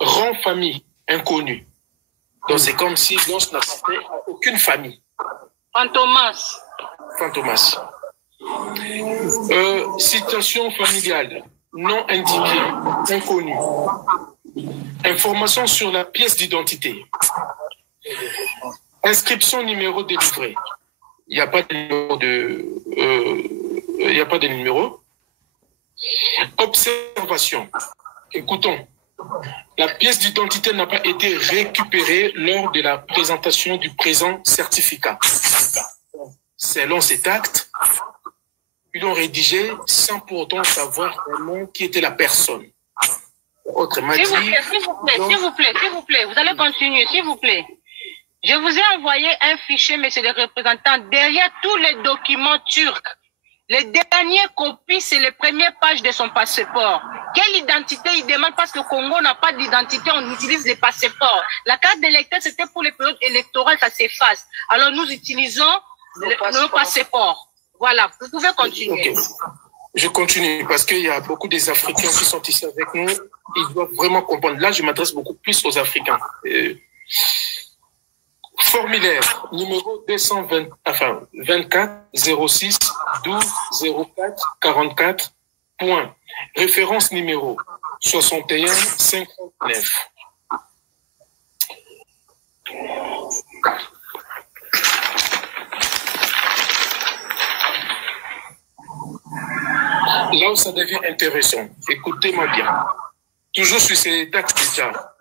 Rang famille, inconnu. Donc c'est comme si Blanche n'appartenait à aucune famille. Fantomas. Situation familiale, non indiquée, inconnu. Information sur la pièce d'identité. Inscription numéro délivré. Il n'y a pas de numéro Observation. Écoutons. La pièce d'identité n'a pas été récupérée lors de la présentation du présent certificat. Selon cet acte, ils l'ont rédigé sans pour autant savoir vraiment qui était la personne. Autrement dit... S'il vous plaît, vous allez continuer, s'il vous plaît. Je vous ai envoyé un fichier, monsieur le représentant, derrière tous les documents turcs. Les dernières copies, c'est les premières pages de son passeport. Quelle identité il demande? Parce que le Congo n'a pas d'identité, on utilise des passeports. La carte d'électeur, c'était pour les périodes électorales, ça s'efface. Alors nous utilisons nos passeports. Voilà, vous pouvez continuer. Je continue parce qu'il y a beaucoup des Africains qui sont ici avec nous. Ils doivent vraiment comprendre. Là, je m'adresse beaucoup plus aux Africains. Formulaire numéro 24 06 12 04 44. Point. Référence numéro 61 59. Là où ça devient intéressant, écoutez-moi bien. Toujours sur ces taxes déjà.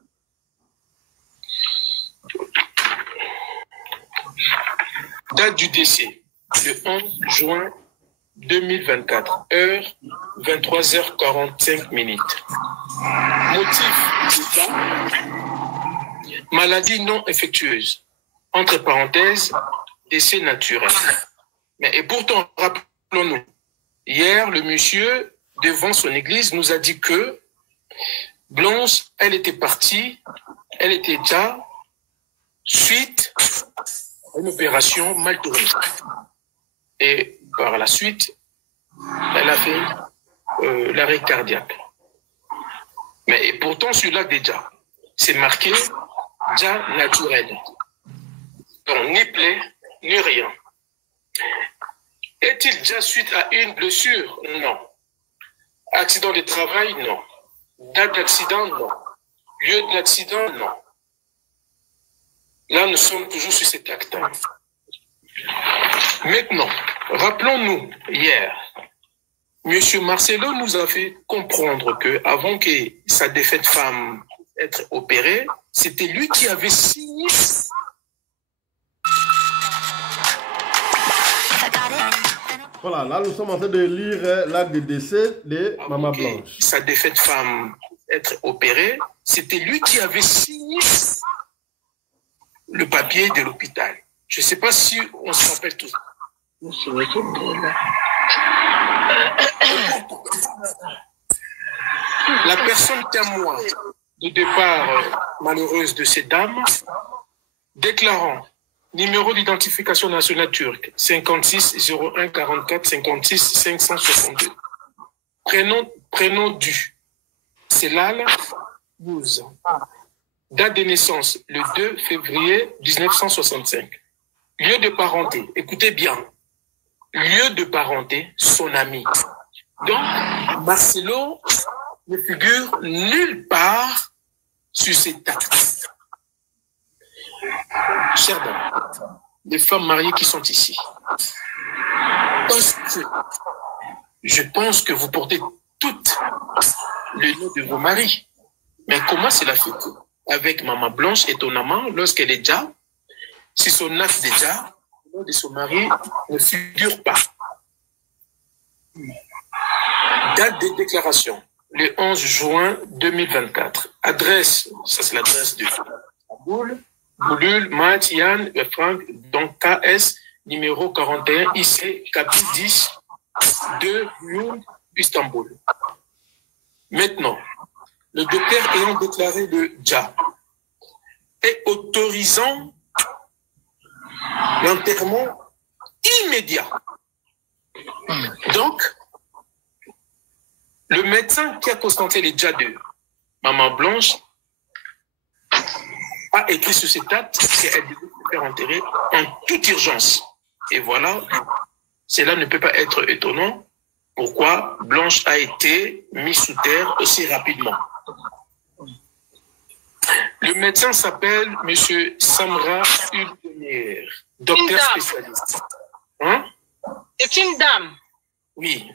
Date du décès, le 11 juin 2024, heure 23h45 minutes. Motif du maladie non infectieuse. Entre parenthèses, décès naturel. Mais et pourtant, rappelons-nous, hier, le monsieur, devant son église, nous a dit que Blanche, elle était partie, elle était déjà suite à une opération mal tournée. Et par la suite, elle a fait l'arrêt cardiaque. Mais et pourtant, sur l'acte déjà, c'est marqué déjà naturel. Donc, ni plaie, ni rien. Est-il déjà suite à une blessure? Non. Accident de travail? Non. Date d'accident? Non. Lieu de l'accident? Non. Là, nous sommes toujours sur cet acte. Maintenant, rappelons-nous, hier, M. Marcelo nous a fait comprendre que avant que sa défunte femme être opérée, c'était lui qui avait signé. Voilà, là nous sommes en train de lire l'acte de décès de Maman Blanche. Sa défunte femme être opérée, c'était lui qui avait signé le papier de l'hôpital. Je ne sais pas si on se rappelle tous. La personne témoin de départ malheureuse de ces dames, déclarant numéro d'identification nationale turque 56 01 44 56 562. Prénom du Selal 12. Date de naissance le 2 février 1965. Lieu de parenté, écoutez bien. Lieu de parenté, son ami. Donc, Marcelo ne figure nulle part sur ces actes. Chers dames, les femmes mariées qui sont ici, je pense que vous portez toutes le nom de vos maris. Mais comment cela fait-il? Avec Maman Blanche, étonnamment, lorsqu'elle est déjà, si son acte déjà, le nom de son mari ne figure pas. Date de déclaration, le 11 juin 2024. Adresse, ça c'est l'adresse de Boule, Boulul, Matt, Yann, Franck, donc KS, numéro 41, IC, Capi 10, 2, Youn, Istanbul. Maintenant, le docteur ayant déclaré le DJA et autorisant l'enterrement immédiat. Donc, le médecin qui a constaté les DJA de Maman Blanche a écrit sur cet acte qu'elle devait se faire enterrer en toute urgence. Et voilà, cela ne peut pas être étonnant. Pourquoi Blanche a été mise sous terre aussi rapidement. Le médecin s'appelle M. Samra Uldemir, docteur spécialiste. Hein? C'est une dame. Oui.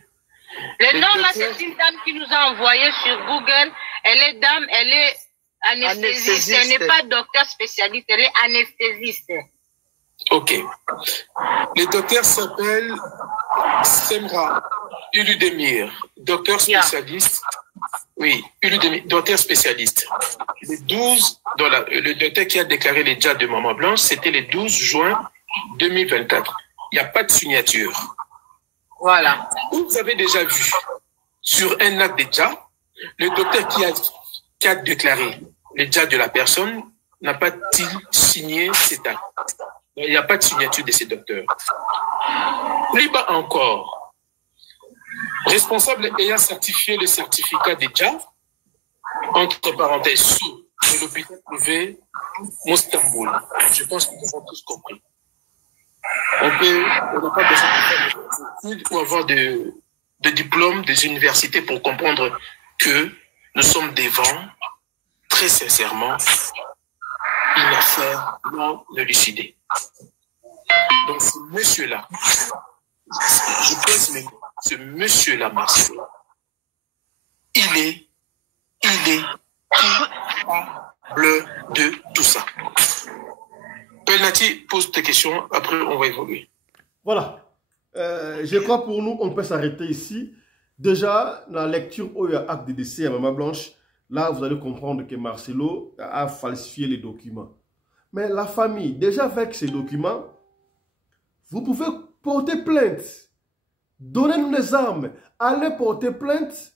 Le nom là, c'est une dame qui nous a envoyé sur Google. Elle est dame, elle est anesthésiste. Elle n'est pas docteur spécialiste, elle est anesthésiste. Ok. Le docteur s'appelle Samra Uldemir, docteur spécialiste. Oui, docteur spécialiste. Le 12, le docteur qui a déclaré les DJA de Maman Blanche, c'était le 12 juin 2024. Il n'y a pas de signature. Voilà. Vous avez déjà vu sur un acte de DJA, le docteur qui a déclaré les DJA de la personne n'a pas-il signé cet acte. Il n'y a pas de signature de ces docteurs. Plus bas encore, responsable ayant certifié le certificat déjà, entre parenthèses, sous de l'hôpital privé Moustamboul. Je pense que nous avons tous compris. On n'a pas besoin de faire des études ou avoir de diplômes des universités pour comprendre que nous sommes devant, très sincèrement, une affaire non élucidée. Donc ce monsieur-là, je pèse mes mots, ce monsieur-là, Marcel, il est bleu de tout ça. Pelnati, pose tes questions, après on va évoluer. Voilà. Je crois pour nous, on peut s'arrêter ici. Déjà, la lecture où il y a acte de décès à Maman Blanche, là, vous allez comprendre que Marcelo a falsifié les documents. Mais la famille, déjà avec ces documents, vous pouvez porter plainte. Donnez-nous les armes. Allez porter plainte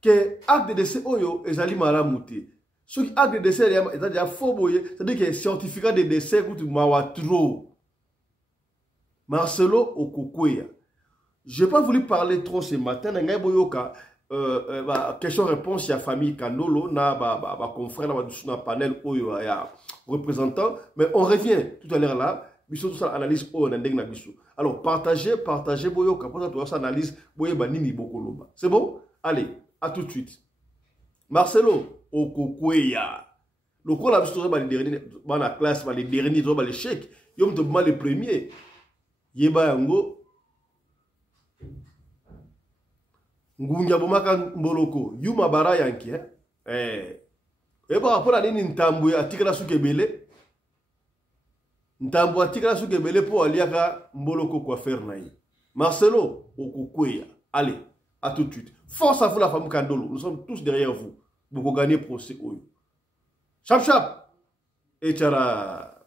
que acte de décès oyo ezali malamouté. Ce qui acte de décès est déjà faux, c'est-à-dire que certificat de décès coûte trop. Marcelo Okokweya. Je n'ai pas voulu parler trop ce matin. Question-réponse, il y a famille Kandolo, na confrère, na panel oyo ya représentant. Mais on revient tout à l'heure là. Biso tout ça analyse oyo na ndeng na biso. Alors partagez boyoka pour ça tout ça analyse boyeba nini bokoloba. C'est bon? Allez, à tout de suite. Marcelo Okokweya. Le cours la biso ba les derniers ba la classe ba les derniers ba les chèques. Yom te mal les premiers. Yeba yango Ngunya bomaka mboloko yuma bara yanki par rapport à nini ntambu atikala sukebele ntambu atikala sukebele pour aliaka mboloko quoi faire naï Marcelo Okokweya. Allez, à tout de suite. Force à vous la famille Kandolo, nous sommes tous derrière vous pour gagner procès oyo. Chap chap et tchara.